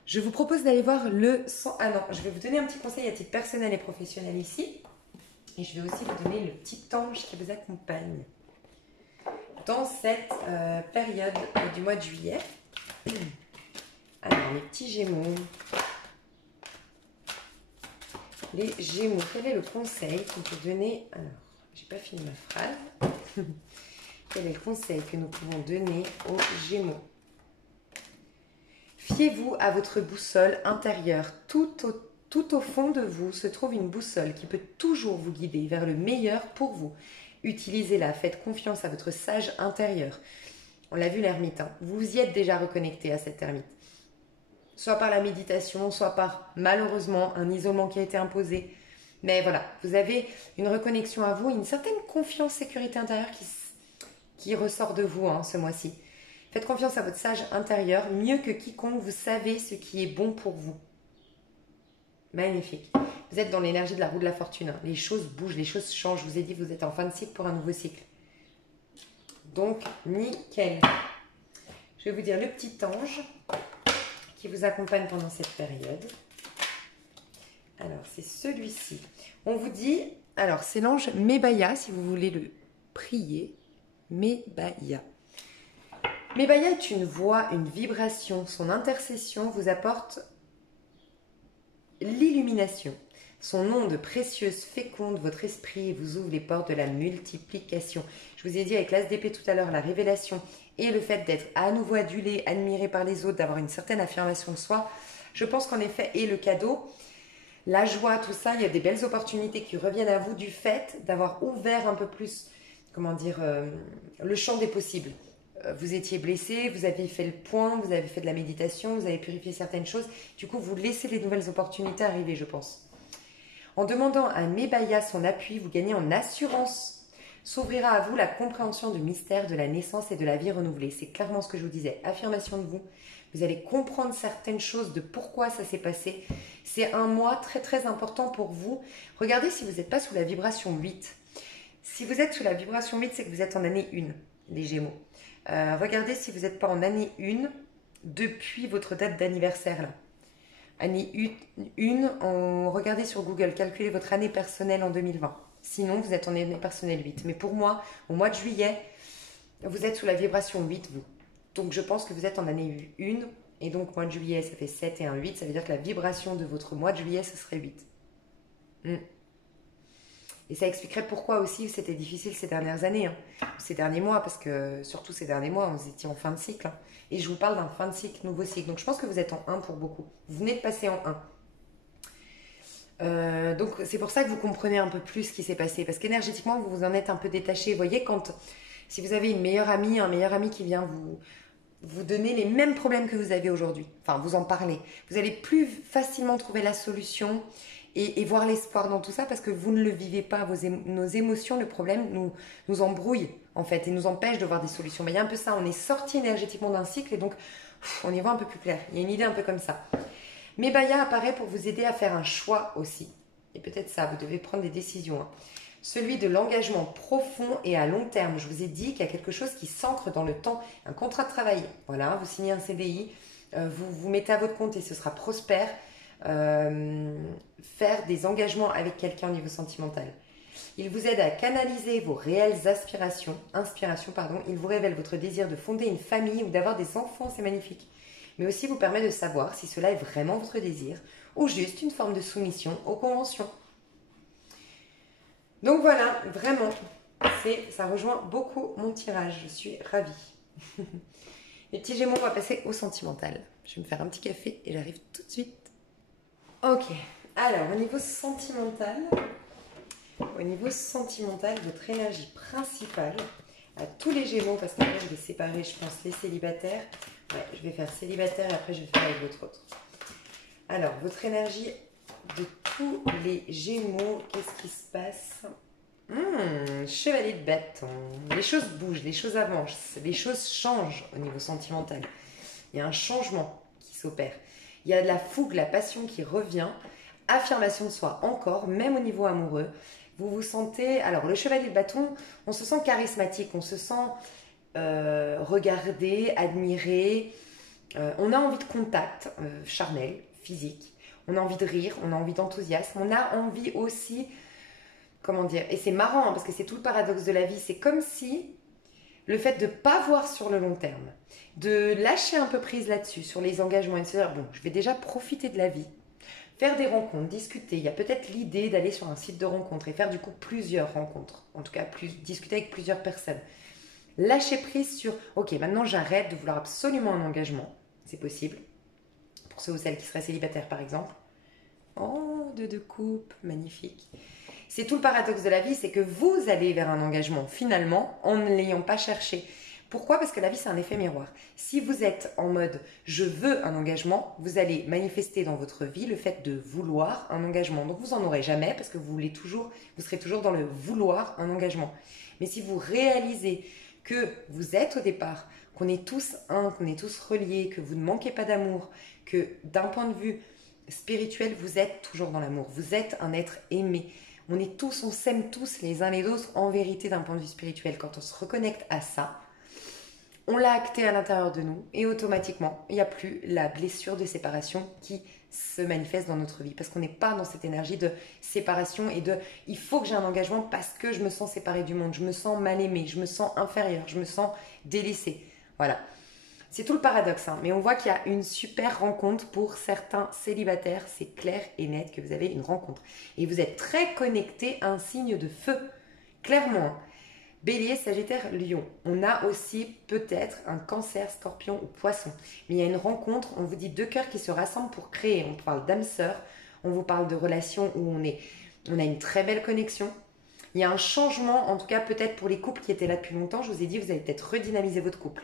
Je vous propose d'aller voir le 100. Ah non, je vais vous donner un petit conseil à titre personnel et professionnel ici. Et je vais aussi vous donner le petit ange qui vous accompagne dans cette période du mois de juillet. Alors, les petits Gémeaux. Les Gémeaux, quel est le conseil qu'on peut donner? Alors, j'ai pas fini ma phrase. Quel est le conseil que nous pouvons donner aux Gémeaux? Fiez-vous à votre boussole intérieure. Tout au fond de vous se trouve une boussole qui peut toujours vous guider vers le meilleur pour vous. Utilisez-la, faites confiance à votre sage intérieur. On l'a vu l'ermite, vous y êtes déjà reconnecté à cette ermite. Soit par la méditation, soit par malheureusement un isolement qui a été imposé. Mais voilà, vous avez une reconnexion à vous, une certaine confiance, sécurité intérieure qui ressort de vous ce mois-ci. Faites confiance à votre sage intérieur, mieux que quiconque, vous savez ce qui est bon pour vous. Magnifique. Vous êtes dans l'énergie de la roue de la fortune. Les choses bougent, les choses changent. Je vous ai dit, vous êtes en fin de cycle pour un nouveau cycle. Donc, nickel. Je vais vous dire le petit ange qui vous accompagne pendant cette période. Alors, c'est celui-ci. On vous dit, alors c'est l'ange Mebaya, si vous voulez le prier. Mebaya. Mebaya est une voix, une vibration. Son intercession vous apporte l'illumination. Son onde précieuse féconde votre esprit et vous ouvre les portes de la multiplication. Je vous ai dit avec l'as d'épée tout à l'heure, la révélation et le fait d'être à nouveau adulé, admiré par les autres, d'avoir une certaine affirmation de soi, je pense qu'en effet, et le cadeau, la joie, tout ça, il y a des belles opportunités qui reviennent à vous du fait d'avoir ouvert un peu plus, le champ des possibles. Vous étiez blessé, vous aviez fait le point, vous avez fait de la méditation, vous avez purifié certaines choses. Du coup, vous laissez les nouvelles opportunités arriver, je pense. En demandant à Mebaya son appui, vous gagnez en assurance. S'ouvrira à vous la compréhension du mystère de la naissance et de la vie renouvelée. C'est clairement ce que je vous disais. Affirmation de vous. Vous allez comprendre certaines choses de pourquoi ça s'est passé. C'est un mois très très important pour vous. Regardez si vous n'êtes pas sous la vibration 8. Si vous êtes sous la vibration 8, c'est que vous êtes en année 1, les Gémeaux. Regardez si vous n'êtes pas en année 1 depuis votre date d'anniversaire. Là. Année 1, regardez sur Google, calculez votre année personnelle en 2020. Sinon, vous êtes en année personnelle 8. Mais pour moi, au mois de juillet, vous êtes sous la vibration 8, vous. Donc, je pense que vous êtes en année 1. Et donc, mois de juillet, ça fait 7 et un 8. Ça veut dire que la vibration de votre mois de juillet, ce serait 8. Et ça expliquerait pourquoi aussi c'était difficile ces dernières années, ces derniers mois, parce que surtout ces derniers mois, vous étiez en fin de cycle. Et je vous parle d'un fin de cycle, nouveau cycle. Donc je pense que vous êtes en 1 pour beaucoup. Vous venez de passer en 1. Donc c'est pour ça que vous comprenez un peu plus ce qui s'est passé. Parce qu'énergétiquement, vous vous en êtes un peu détaché. Vous voyez, si vous avez une meilleure amie, un meilleur ami qui vient vous donner les mêmes problèmes que vous avez aujourd'hui. Enfin, vous en parlez. Vous allez plus facilement trouver la solution et voir l'espoir dans tout ça parce que vous ne le vivez pas. Nos émotions, le problème, nous embrouillent en fait et nous empêche de voir des solutions. Mais il y a un peu ça, on est sorti énergétiquement d'un cycle et donc on y voit un peu plus clair. Il y a une idée un peu comme ça. Mais Baya apparaît pour vous aider à faire un choix aussi. Et peut-être ça, vous devez prendre des décisions. Hein. Celui de l'engagement profond et à long terme. Je vous ai dit qu'il y a quelque chose qui s'ancre dans le temps. Un contrat de travail. Voilà, vous signez un CDI, vous vous mettez à votre compte et ce sera prospère. Faire des engagements avec quelqu'un au niveau sentimental. Il vous aide à canaliser vos réelles inspirations. Il vous révèle votre désir de fonder une famille ou d'avoir des enfants, c'est magnifique. Mais aussi vous permet de savoir si cela est vraiment votre désir ou juste une forme de soumission aux conventions. Donc voilà, vraiment, ça rejoint beaucoup mon tirage. Je suis ravie. Les petits Gémeaux, on va passer au sentimental. Je vais me faire un petit café et j'arrive tout de suite. Ok, alors au niveau sentimental, votre énergie principale à tous les Gémeaux, parce que là je vais séparer, je pense, les célibataires. Ouais, je vais faire célibataire et après je vais faire avec votre autre. Alors, votre énergie de tous les Gémeaux, qu'est-ce qui se passe? Chevalier de bâton. Les choses bougent, les choses avancent, les choses changent au niveau sentimental. Il y a un changement qui s'opère. Il y a de la fougue, la passion qui revient, affirmation de soi encore, même au niveau amoureux. Vous vous sentez... Alors, le chevalier de bâton, on se sent charismatique, on se sent regardé, admiré. On a envie de contact charnel, physique. On a envie de rire, on a envie d'enthousiasme. On a envie aussi... Comment dire? Et c'est marrant, hein, parce que c'est tout le paradoxe de la vie. C'est comme si... Le fait de ne pas voir sur le long terme, de lâcher un peu prise là-dessus, sur les engagements, et de se dire, bon, je vais déjà profiter de la vie, faire des rencontres, discuter. Il y a peut-être l'idée d'aller sur un site de rencontre et faire du coup plusieurs rencontres. En tout cas, discuter avec plusieurs personnes. Lâcher prise sur, ok, maintenant j'arrête de vouloir absolument un engagement. C'est possible. Pour ceux ou celles qui seraient célibataires, par exemple. Oh, deux coupes, magnifique. C'est tout le paradoxe de la vie, c'est que vous allez vers un engagement finalement en ne l'ayant pas cherché. Pourquoi? Parce que la vie c'est un effet miroir. Si vous êtes en mode je veux un engagement, vous allez manifester dans votre vie le fait de vouloir un engagement. Donc vous n'en aurez jamais parce que vous serez toujours dans le vouloir un engagement. Mais si vous réalisez que vous êtes au départ, qu'on est tous un, qu'on est tous reliés, que vous ne manquez pas d'amour, que d'un point de vue spirituel, vous êtes toujours dans l'amour. Vous êtes un être aimé. On s'aime tous les uns les autres en vérité d'un point de vue spirituel. Quand on se reconnecte à ça, on l'a acté à l'intérieur de nous et automatiquement, il n'y a plus la blessure de séparation qui se manifeste dans notre vie. Parce qu'on n'est pas dans cette énergie de séparation et de « il faut que j'ai un engagement parce que je me sens séparée du monde, je me sens mal aimée, je me sens inférieure, je me sens délaissée ». Voilà. C'est tout le paradoxe, hein. Mais on voit qu'il y a une super rencontre pour certains célibataires. C'est clair et net que vous avez une rencontre. Et vous êtes très connecté à un signe de feu. Clairement. Bélier, Sagittaire, Lion. On a aussi peut-être un Cancer, Scorpion ou Poisson. Mais il y a une rencontre, on vous dit deux cœurs qui se rassemblent pour créer. On parle d'âme-sœur, on vous parle de relations où on a une très belle connexion. Il y a un changement, en tout cas peut-être pour les couples qui étaient là depuis longtemps. Je vous ai dit, vous allez peut-être redynamiser votre couple.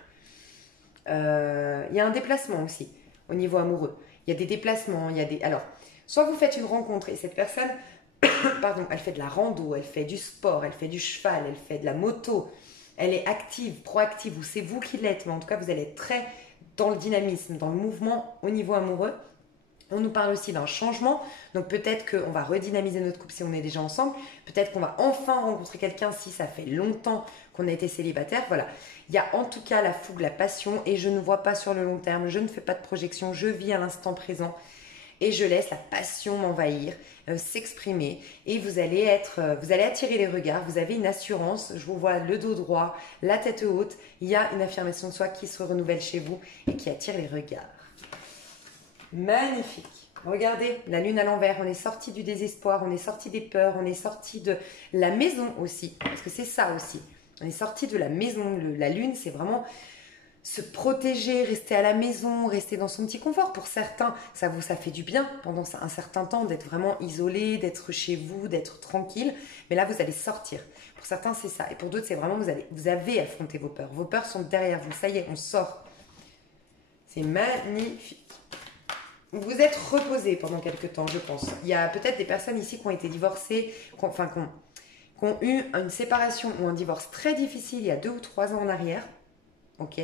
Il y a un déplacement aussi au niveau amoureux. Il y a des déplacements, Alors, soit vous faites une rencontre et cette personne, pardon, elle fait de la rando, elle fait du sport, elle fait du cheval, elle fait de la moto, elle est active, proactive, ou c'est vous qui l'êtes, mais en tout cas, vous allez être très dans le dynamisme, dans le mouvement au niveau amoureux. On nous parle aussi d'un changement, donc peut-être qu'on va redynamiser notre couple si on est déjà ensemble, peut-être qu'on va enfin rencontrer quelqu'un si ça fait longtemps qu'on a été célibataire, voilà. Il y a en tout cas la fougue, la passion, et je ne vois pas sur le long terme, je ne fais pas de projection, je vis à l'instant présent, et je laisse la passion m'envahir, s'exprimer, et vous allez attirer les regards, vous avez une assurance, je vous vois le dos droit, la tête haute, il y a une affirmation de soi qui se renouvelle chez vous et qui attire les regards. Magnifique. Regardez, la lune à l'envers, on est sorti du désespoir, on est sorti des peurs, on est sorti de la maison aussi, parce que c'est ça aussi. On est sorti de la maison, la lune, c'est vraiment se protéger, rester à la maison, rester dans son petit confort. Pour certains, ça fait du bien pendant un certain temps d'être vraiment isolé, d'être chez vous, d'être tranquille. Mais là, vous allez sortir. Pour certains, c'est ça. Et pour d'autres, c'est vraiment vous avez affronté vos peurs. Vos peurs sont derrière vous. Ça y est, on sort. C'est magnifique. Vous êtes reposé pendant quelques temps, je pense. Il y a peut-être des personnes ici qui ont été divorcées, qui ont eu une séparation ou un divorce très difficile il y a 2 ou 3 ans en arrière. Ok,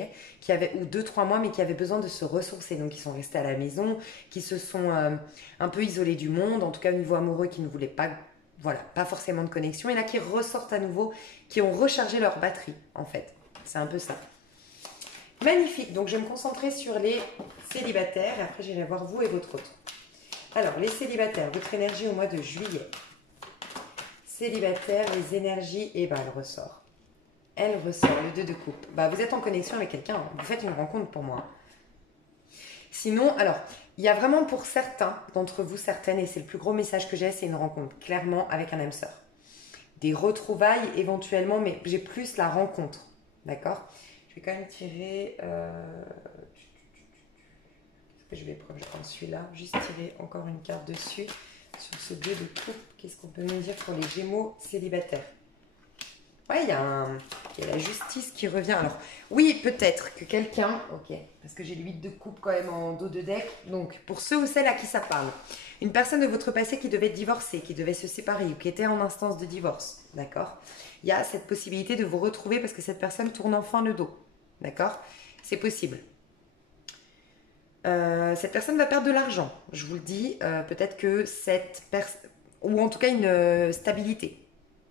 ou 2, 3 mois, mais qui avaient besoin de se ressourcer, donc ils sont restés à la maison, qui se sont un peu isolés du monde, en tout cas au niveau amoureux, qui ne voulaient pas, voilà, pas forcément de connexion, et là qui ressortent à nouveau, qui ont rechargé leur batterie, en fait. C'est un peu ça. Magnifique, donc je vais me concentrer sur les célibataires, et après j'irai voir vous et votre autre. Alors, les célibataires, votre énergie au mois de juillet. Célibataires, les énergies, et ben elle ressort. Elle ressort, le 2 de coupe. Bah, vous êtes en connexion avec quelqu'un, vous faites une rencontre pour moi. Sinon, alors, il y a vraiment pour certains d'entre vous, certaines, et c'est le plus gros message que j'ai, c'est une rencontre, clairement, avec un âme sœur. Des retrouvailles éventuellement, mais j'ai plus la rencontre, d'accord? Je vais quand même tirer... Qu'est-ce que je vais prendre? Je prends celui-là, juste tirer encore une carte dessus, sur ce 2 de coupe. Qu'est-ce qu'on peut me dire pour les Gémeaux célibataires? Ouais, il y a la justice qui revient. Alors, oui, peut-être que quelqu'un... Ok, parce que j'ai le 8 de coupe quand même en dos de deck. Donc, pour ceux ou celles à qui ça parle, une personne de votre passé qui devait divorcer, qui devait se séparer ou qui était en instance de divorce, d'accord? Il y a cette possibilité de vous retrouver parce que cette personne tourne enfin le dos, d'accord? C'est possible. Cette personne va perdre de l'argent, je vous le dis. Peut-être que cette personne... Ou en tout cas, une stabilité.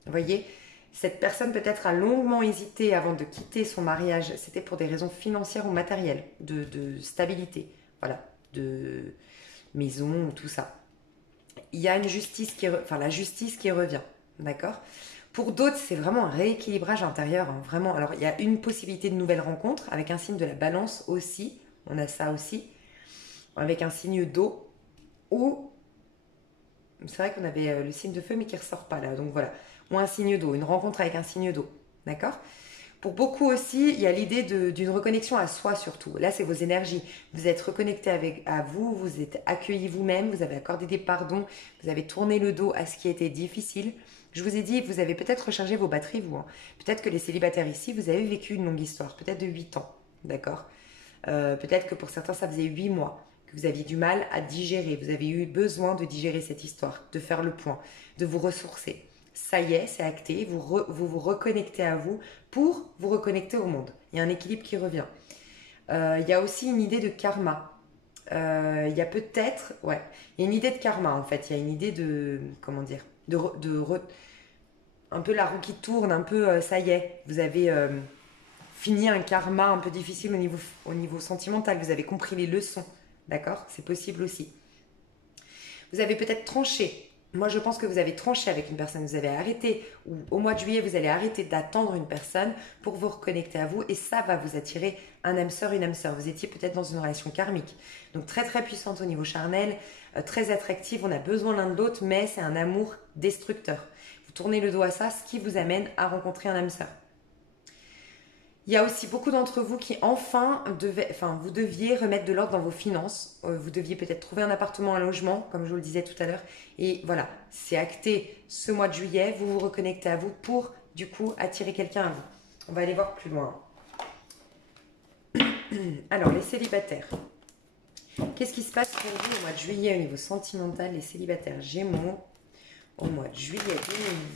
Vous voyez? Cette personne peut-être a longuement hésité avant de quitter son mariage. C'était pour des raisons financières ou matérielles, de stabilité, voilà, de maison, tout ça. Il y a une justice la justice qui revient, d'accord? Pour d'autres, c'est vraiment un rééquilibrage intérieur, hein, vraiment. Alors, il y a une possibilité de nouvelle rencontre avec un signe de la balance aussi. On a ça aussi, avec un signe d'eau ou c'est vrai qu'on avait le signe de feu mais qui ne ressort pas là, donc voilà. Ou un signe d'eau, une rencontre avec un signe d'eau, d'accord? Pour beaucoup aussi, il y a l'idée d'une reconnexion à soi surtout. Là, c'est vos énergies. Vous êtes reconnecté à vous, vous êtes accueilli vous-même, vous avez accordé des pardons, vous avez tourné le dos à ce qui était difficile. Je vous ai dit, vous avez peut-être rechargé vos batteries, vous. Hein. Peut-être que les célibataires ici, vous avez vécu une longue histoire, peut-être de 8 ans, d'accord? Peut-être que pour certains, ça faisait 8 mois que vous aviez du mal à digérer. Vous avez eu besoin de digérer cette histoire, de faire le point, de vous ressourcer. Ça y est, c'est acté, vous reconnectez à vous pour vous reconnecter au monde. Il y a un équilibre qui revient. Il y a aussi une idée de karma. Il y a peut-être, ouais, il y a une idée de karma en fait. Il y a une idée de, comment dire, un peu la roue qui tourne, un peu, ça y est, vous avez fini un karma un peu difficile au niveau sentimental. Vous avez compris les leçons, d'accord? C'est possible aussi. Vous avez peut-être tranché. Moi, je pense que vous avez tranché avec une personne. Vous avez arrêté, ou au mois de juillet, vous allez arrêter d'attendre une personne pour vous reconnecter à vous. Et ça va vous attirer un âme sœur, une âme sœur. Vous étiez peut-être dans une relation karmique. Donc, très, très puissante au niveau charnel, très attractive. On a besoin l'un de l'autre, mais c'est un amour destructeur. Vous tournez le dos à ça, ce qui vous amène à rencontrer un âme sœur. Il y a aussi beaucoup d'entre vous qui vous deviez remettre de l'ordre dans vos finances. Vous deviez peut-être trouver un appartement, un logement, comme je vous le disais tout à l'heure. Et voilà, c'est acté ce mois de juillet. Vous vous reconnectez à vous pour, du coup, attirer quelqu'un à vous. On va aller voir plus loin. Alors, les célibataires. Qu'est-ce qui se passe pour vous au mois de juillet au niveau sentimental, les célibataires Gémeaux, au mois de juillet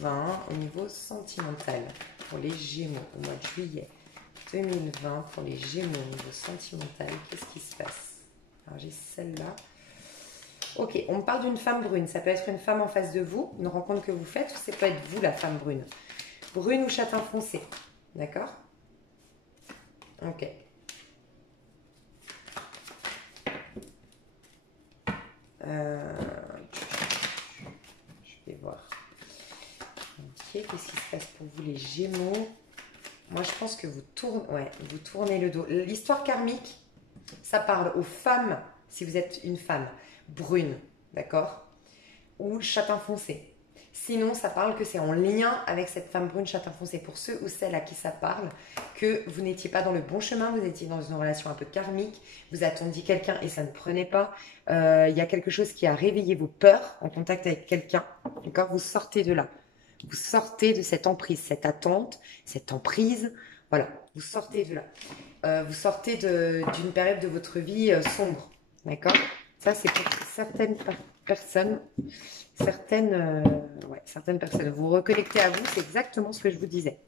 2020, au niveau sentimental, pour les Gémeaux, au mois de juillet 2020 pour les Gémeaux au niveau sentimental, qu'est-ce qui se passe? Alors j'ai celle-là. Ok, on me parle d'une femme brune. Ça peut être une femme en face de vous, une rencontre que vous faites, ou ça peut être vous la femme brune. Brune ou châtain foncé, d'accord? Ok. Je vais voir. Ok, qu'est-ce qui se passe pour vous les Gémeaux? Moi, je pense que vous tournez le dos. L'histoire karmique, ça parle aux femmes, si vous êtes une femme brune, d'accord? Ou châtain foncé. Sinon, ça parle que c'est en lien avec cette femme brune châtain foncé. Pour ceux ou celles à qui ça parle, que vous n'étiez pas dans le bon chemin, vous étiez dans une relation un peu karmique, vous attendiez quelqu'un et ça ne prenait pas. Il y a quelque chose qui a réveillé vos peurs en contact avec quelqu'un, d'accord? Vous sortez de là. Vous sortez de cette emprise, cette attente, cette emprise. Voilà, vous sortez de là. vous sortez d'une période de votre vie sombre. D'accord? Ça, c'est pour certaines personnes. Certaines personnes. Vous reconnectez à vous, c'est exactement ce que je vous disais.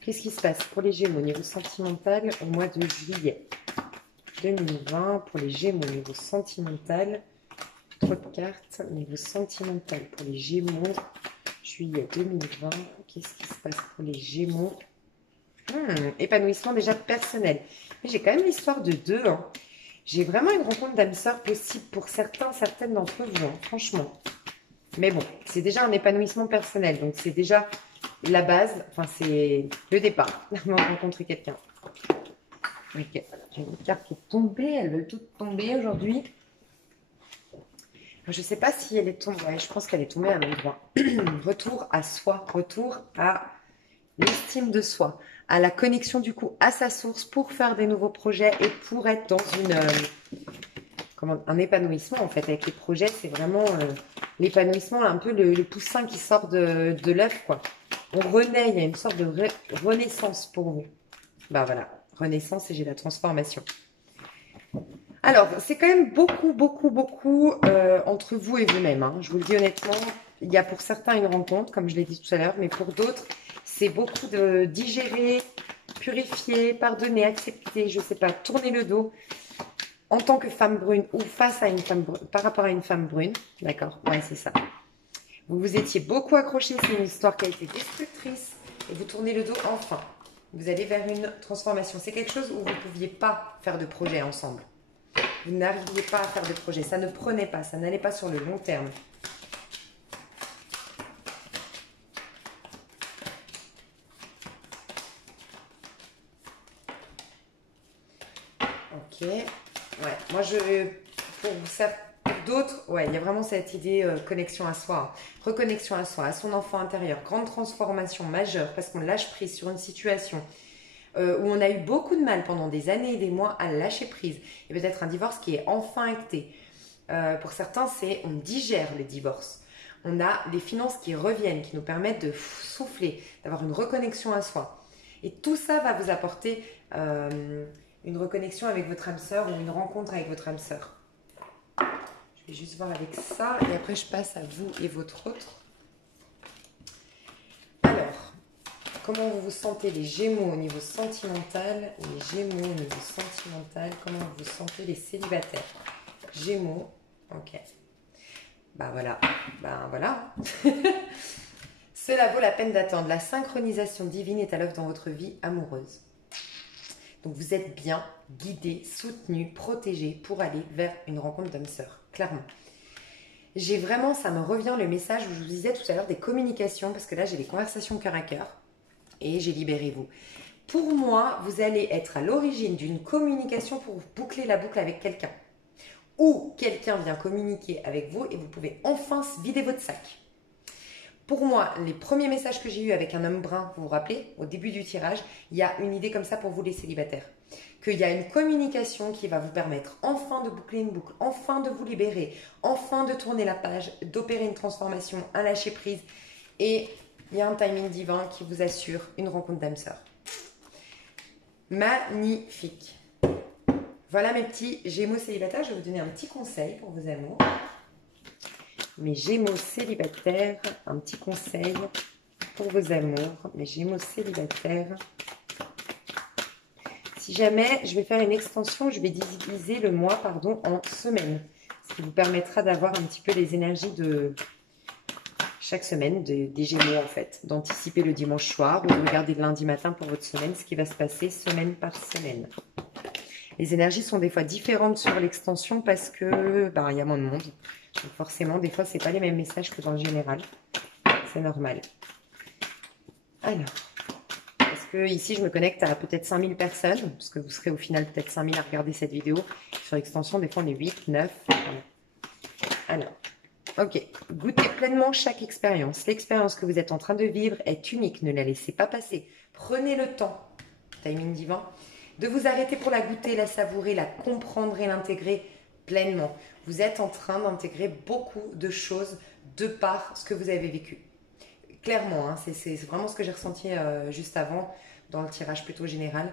Qu'est-ce qui se passe pour les Gémeaux au niveau sentimental au mois de juillet 2020? Pour les Gémeaux au niveau sentimental, trop de cartes. Au niveau sentimental pour les Gémeaux, juillet 2020. Qu'est-ce qui se passe pour les Gémeaux? Épanouissement déjà personnel. Mais j'ai quand même l'histoire de deux. Hein. J'ai vraiment une rencontre d'âme sœur possible pour certaines d'entre vous, hein, franchement. Mais bon, c'est déjà un épanouissement personnel. Donc, c'est déjà la base. Enfin, c'est le départ. On va rencontrer quelqu'un. Ok, j'ai une carte qui est tombée. Elles veulent toutes tomber aujourd'hui. Je ne sais pas si elle est tombée. Ouais, je pense qu'elle est tombée à l'endroit. Retour à soi. Retour à l'estime de soi, à la connexion du coup à sa source pour faire des nouveaux projets et pour être dans un épanouissement en fait. Avec les projets, c'est vraiment l'épanouissement, un peu le poussin qui sort de l'œuf quoi. On renaît, il y a une sorte de renaissance pour vous. Bah voilà, renaissance et j'ai la transformation. Alors, c'est quand même beaucoup entre vous et vous-même. Hein. Je vous le dis honnêtement, il y a pour certains une rencontre, comme je l'ai dit tout à l'heure, mais pour d'autres, c'est beaucoup de digérer, purifier, pardonner, accepter, je ne sais pas, tourner le dos en tant que femme brune ou face à une femme brune, par rapport à une femme brune. D'accord? Ouais, c'est ça. Vous vous étiez beaucoup accroché, c'est une histoire qui a été destructrice et vous tournez le dos enfin. Vous allez vers une transformation. C'est quelque chose où vous ne pouviez pas faire de projet ensemble. Vous n'arriviez pas à faire de projet. Ça ne prenait pas, ça n'allait pas sur le long terme. Ok. Ouais, moi pour d'autres, ouais, il y a vraiment cette idée connexion à soi, hein. Reconnexion à soi, à son enfant intérieur, grande transformation majeure parce qu'on lâche prise sur une situation où on a eu beaucoup de mal pendant des années et des mois à lâcher prise. Et peut-être un divorce qui est enfin acté. Pour certains, on digère le divorce. On a des finances qui reviennent, qui nous permettent de souffler, d'avoir une reconnexion à soi. Et tout ça va vous apporter une reconnexion avec votre âme sœur ou une rencontre avec votre âme sœur. Je vais juste voir avec ça et après je passe à vous et votre autre. Alors, comment vous vous sentez les Gémeaux au niveau sentimental? Les Gémeaux au niveau sentimental, comment vous vous sentez les célibataires? Gémeaux, ok. Bah voilà. Cela vaut la peine d'attendre. La synchronisation divine est à l'œuvre dans votre vie amoureuse. Donc vous êtes bien guidé, soutenu, protégé pour aller vers une rencontre d'âme sœur, clairement. J'ai vraiment, ça me revient le message où je vous disais tout à l'heure des communications, parce que là j'ai des conversations cœur à cœur et j'ai libéré vous. Pour moi, vous allez être à l'origine d'une communication pour boucler la boucle avec quelqu'un. Ou quelqu'un vient communiquer avec vous et vous pouvez enfin vider votre sac. Pour moi, les premiers messages que j'ai eus avec un homme brun, vous vous rappelez, au début du tirage, il y a une idée comme ça pour vous les célibataires. Qu'il y a une communication qui va vous permettre enfin de boucler une boucle, enfin de vous libérer, enfin de tourner la page, d'opérer une transformation, un lâcher prise. Et il y a un timing divin qui vous assure une rencontre d'âme sœur. Magnifique. Voilà mes petits Gémeaux célibataires. Je vais vous donner un petit conseil pour vos amours. Mes Gémeaux célibataires, un petit conseil pour vos amours. Mes Gémeaux célibataires. Si jamais je vais faire une extension, je vais diviser le mois en semaines. Ce qui vous permettra d'avoir un petit peu les énergies de chaque semaine des Gémeaux en fait. D'anticiper le dimanche soir ou de regarder le lundi matin pour votre semaine, ce qui va se passer semaine par semaine. Les énergies sont des fois différentes sur l'extension parce que il y a moins de monde. Donc forcément, des fois, ce n'est pas les mêmes messages que dans le général. C'est normal. Alors, parce que ici, je me connecte à peut-être 5000 personnes, parce que vous serez au final peut-être 5000 à regarder cette vidéo. Sur l'extension, des fois, on est 8, 9. Alors, ok. Goûtez pleinement chaque expérience. L'expérience que vous êtes en train de vivre est unique. Ne la laissez pas passer. Prenez le temps, timing divin, de vous arrêter pour la goûter, la savourer, la comprendre et l'intégrer pleinement. Vous êtes en train d'intégrer beaucoup de choses de par ce que vous avez vécu. Clairement, hein, c'est vraiment ce que j'ai ressenti juste avant, dans le tirage plutôt général.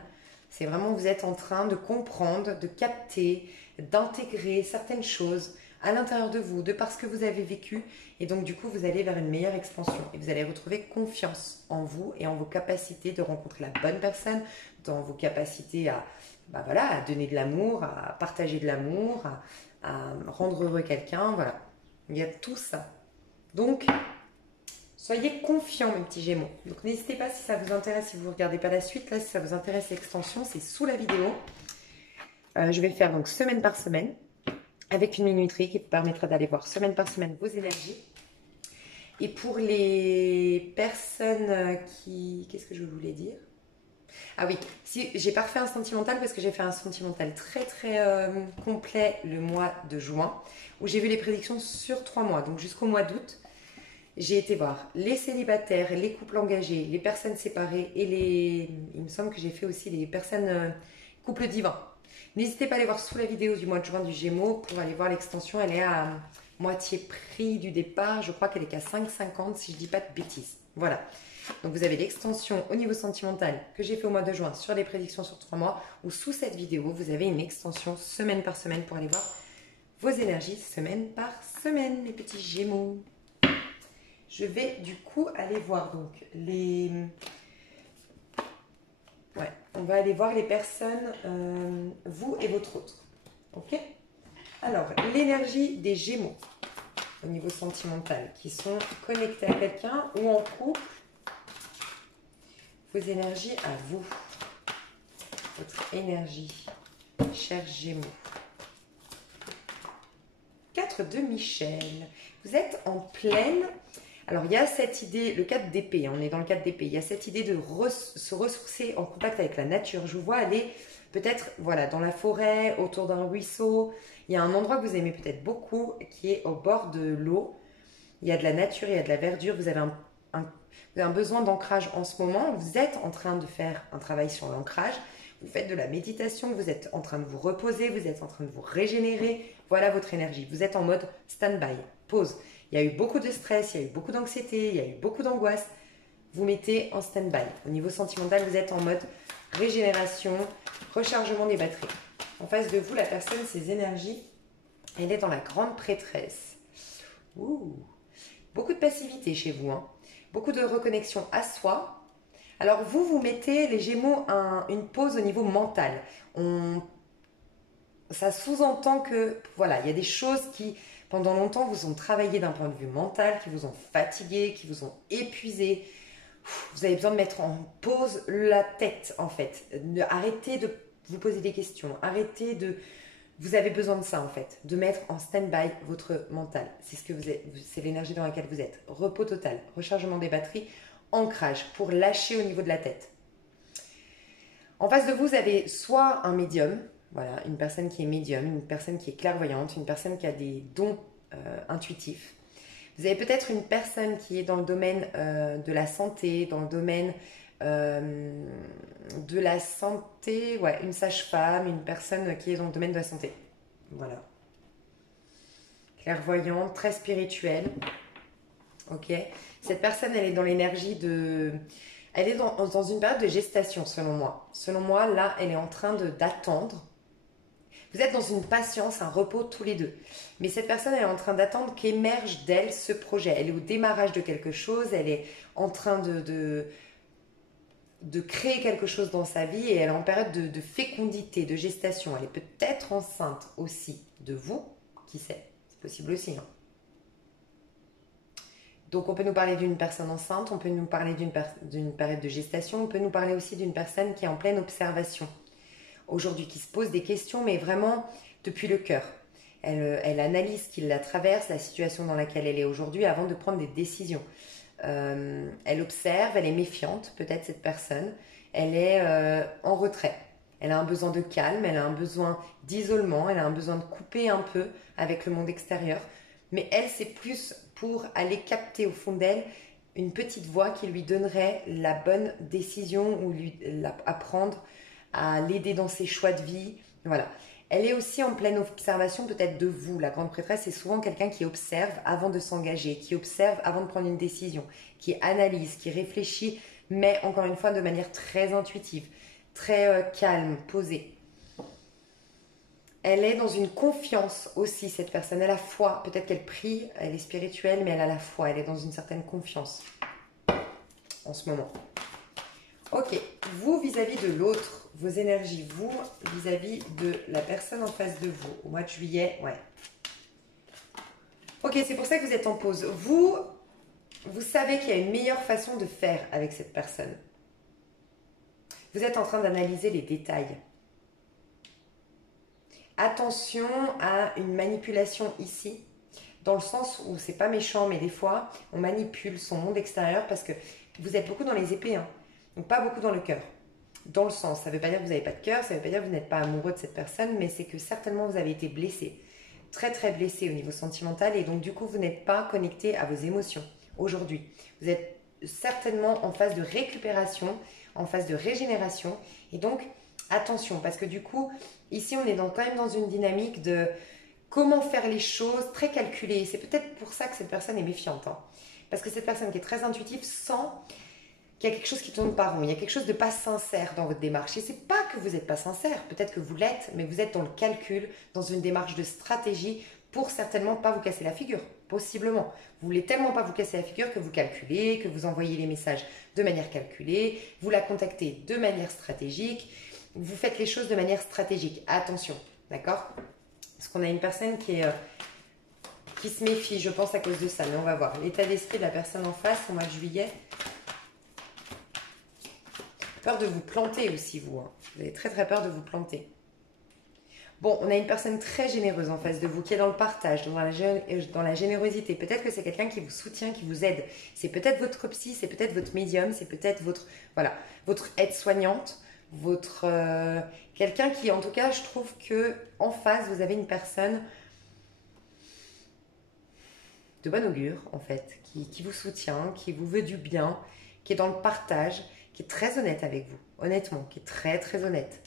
C'est vraiment, vous êtes en train de comprendre, de capter, d'intégrer certaines choses à l'intérieur de vous, de par ce que vous avez vécu. Et donc, du coup, vous allez vers une meilleure expansion. Et vous allez retrouver confiance en vous et en vos capacités de rencontrer la bonne personne, dans vos capacités à, bah voilà, à donner de l'amour, à partager de l'amour, à rendre heureux quelqu'un. Voilà. Il y a tout ça. Donc, soyez confiants, mes petits Gémeaux. Donc, n'hésitez pas si ça vous intéresse, si vous ne regardez pas la suite. Là, si ça vous intéresse l'extension, c'est sous la vidéo. Je vais faire donc semaine par semaine avec une minuterie qui vous permettra d'aller voir semaine par semaine vos énergies. Et pour les personnes qui... Qu'est-ce que je voulais dire? Ah oui, si, j'ai pas refait un sentimental parce que j'ai fait un sentimental très très complet le mois de juin où j'ai vu les prédictions sur 3 mois, donc jusqu'au mois d'août. J'ai été voir les célibataires, les couples engagés, les personnes séparées et les... Il me semble que j'ai fait aussi les personnes couples divins. N'hésitez pas à aller voir sous la vidéo du mois de juin du Gémeaux pour aller voir l'extension. Elle est à moitié prix du départ. Je crois qu'elle est qu'à 5,50 si je ne dis pas de bêtises. Voilà. Donc vous avez l'extension au niveau sentimental que j'ai fait au mois de juin sur les prédictions sur 3 mois. Ou sous cette vidéo, vous avez une extension semaine par semaine pour aller voir vos énergies semaine par semaine, mes petits Gémeaux. Je vais du coup aller voir donc les... Ouais, on va aller voir les personnes, vous et votre autre. Ok? Alors, l'énergie des Gémeaux au niveau sentimental qui sont connectés à quelqu'un ou en couple. Vos énergies à vous. Votre énergie, chers Gémeaux. 4 de Michel. Vous êtes en pleine... Alors, il y a cette idée, le 4 d'épée, on est dans le 4 d'épée, il y a cette idée de se ressourcer en contact avec la nature. Je vous vois aller peut-être voilà, dans la forêt, autour d'un ruisseau. Il y a un endroit que vous aimez peut-être beaucoup qui est au bord de l'eau. Il y a de la nature, il y a de la verdure. Vous avez un besoin d'ancrage en ce moment. Vous êtes en train de faire un travail sur l'ancrage. Vous faites de la méditation, vous êtes en train de vous reposer, vous êtes en train de vous régénérer. Voilà votre énergie. Vous êtes en mode stand-by, pause. Il y a eu beaucoup de stress, il y a eu beaucoup d'anxiété, il y a eu beaucoup d'angoisse. Vous mettez en stand-by. Au niveau sentimental, vous êtes en mode régénération, rechargement des batteries. En face de vous, la personne, ses énergies, elle est dans la grande prêtresse. Ouh. Beaucoup de passivité chez vous, hein. Beaucoup de reconnexion à soi. Alors vous mettez, les Gémeaux, une pause au niveau mental. Ça sous-entend que, voilà, il y a des choses qui... pendant longtemps, vous ont travaillé d'un point de vue mental, qui vous ont fatigué, qui vous ont épuisé. Vous avez besoin de mettre en pause la tête, en fait. Arrêtez de vous poser des questions. Arrêtez de... Vous avez besoin de ça, en fait. De mettre en stand-by votre mental. C'est ce que c'est l'énergie dans laquelle vous êtes. Repos total, rechargement des batteries, ancrage pour lâcher au niveau de la tête. En face de vous, vous avez soit un médium, voilà, une personne qui est médium, une personne qui est clairvoyante, une personne qui a des dons intuitifs. Vous avez peut-être une personne qui est dans le domaine de la santé, dans le domaine de la santé, ouais, une sage-femme, une personne qui est dans le domaine de la santé. Voilà. Clairvoyante, très spirituelle. Ok. Cette personne, elle est dans l'énergie de... Elle est dans une période de gestation, selon moi. Selon moi, là, elle est en train d'attendre. Vous êtes dans une patience, un repos tous les deux. Mais cette personne, elle est en train d'attendre qu'émerge d'elle ce projet. Elle est au démarrage de quelque chose, elle est en train de créer quelque chose dans sa vie et elle est en période de fécondité, de gestation. Elle est peut-être enceinte aussi de vous, qui sait, c'est possible aussi. Hein. Donc on peut nous parler d'une personne enceinte, on peut nous parler d'une période de gestation, on peut nous parler aussi d'une personne qui est en pleine observation. Aujourd'hui, qui se pose des questions, mais vraiment depuis le cœur. Elle analyse ce qui la traverse, la situation dans laquelle elle est aujourd'hui, avant de prendre des décisions. Elle observe, elle est méfiante, peut-être cette personne. Elle est en retrait. Elle a un besoin de calme, elle a un besoin d'isolement, elle a un besoin de couper un peu avec le monde extérieur. Mais elle, c'est plus pour aller capter au fond d'elle une petite voix qui lui donnerait la bonne décision ou lui apprendre à l'aider dans ses choix de vie. Voilà. Elle est aussi en pleine observation peut-être de vous. La grande prêtresse, c'est souvent quelqu'un qui observe avant de s'engager, qui observe avant de prendre une décision, qui analyse, qui réfléchit, mais encore une fois de manière très intuitive, très calme, posée. Elle est dans une confiance aussi, cette personne. Elle a la foi. Peut-être qu'elle prie, elle est spirituelle, mais elle a la foi. Elle est dans une certaine confiance en ce moment. Ok, vous vis-à-vis de l'autre, vos énergies, vous vis-à-vis de la personne en face de vous, au mois de juillet, ouais. Ok, c'est pour ça que vous êtes en pause. Vous savez qu'il y a une meilleure façon de faire avec cette personne. Vous êtes en train d'analyser les détails. Attention à une manipulation ici, dans le sens où c'est pas méchant, mais des fois, on manipule son monde extérieur parce que vous êtes beaucoup dans les épées, hein. Donc pas beaucoup dans le cœur. Dans le sens, ça ne veut pas dire que vous n'avez pas de cœur, ça ne veut pas dire que vous n'êtes pas amoureux de cette personne, mais c'est que certainement vous avez été blessé, très très blessé au niveau sentimental, et donc du coup vous n'êtes pas connecté à vos émotions aujourd'hui. Vous êtes certainement en phase de récupération, en phase de régénération, et donc attention, parce que du coup, ici on est quand même dans une dynamique de comment faire les choses très calculée. C'est peut-être pour ça que cette personne est méfiante, hein. Parce que cette personne qui est très intuitive sent qu'il y a quelque chose qui tourne pas rond, il y a quelque chose de pas sincère dans votre démarche. Et c'est pas que vous n'êtes pas sincère, peut-être que vous l'êtes, mais vous êtes dans le calcul, dans une démarche de stratégie pour certainement pas vous casser la figure, possiblement. Vous voulez tellement pas vous casser la figure que vous calculez, que vous envoyez les messages de manière calculée, vous la contactez de manière stratégique, vous faites les choses de manière stratégique. Attention, d'accord? Parce qu'on a une personne qui se méfie, je pense, à cause de ça, mais on va voir. L'état d'esprit de la personne en face au mois de juillet. Peur de vous planter aussi, vous. Hein. Vous avez très très peur de vous planter. Bon, on a une personne très généreuse en face de vous, qui est dans le partage, dans la générosité. Peut-être que c'est quelqu'un qui vous soutient, qui vous aide. C'est peut-être votre psy, c'est peut-être votre médium, c'est peut-être votre aide-soignante, quelqu'un qui, en tout cas, je trouve que en face, vous avez une personne de bon augure, en fait, qui vous soutient, qui vous veut du bien, qui est dans le partage, qui est très honnête avec vous, honnêtement, qui est très très honnête.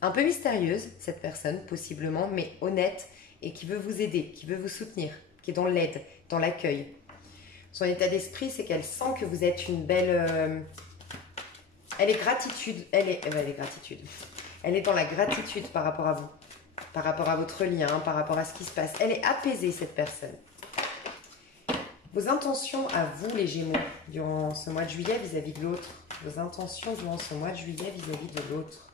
Un peu mystérieuse, cette personne, possiblement, mais honnête et qui veut vous aider, qui veut vous soutenir, qui est dans l'aide, dans l'accueil. Son état d'esprit, c'est qu'elle sent que vous êtes une belle... Elle est gratitude, elle est gratitude. Elle est dans la gratitude par rapport à vous, par rapport à votre lien, par rapport à ce qui se passe. Elle est apaisée, cette personne. Vos intentions à vous, les Gémeaux, durant ce mois de juillet vis-à-vis de l'autre. Vos intentions durant ce mois de juillet vis-à-vis de l'autre.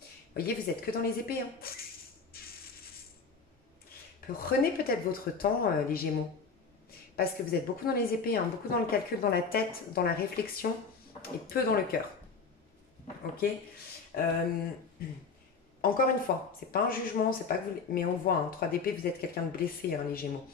Vous voyez, vous n'êtes que dans les épées. Hein. Prenez peut-être votre temps, les Gémeaux. Parce que vous êtes beaucoup dans les épées, hein, beaucoup dans le calcul, dans la tête, dans la réflexion et peu dans le cœur. Ok, encore une fois, c'est pas un jugement, c'est pas que vous... Mais on voit, hein, 3 d'épée, vous êtes quelqu'un de blessé, hein, les Gémeaux.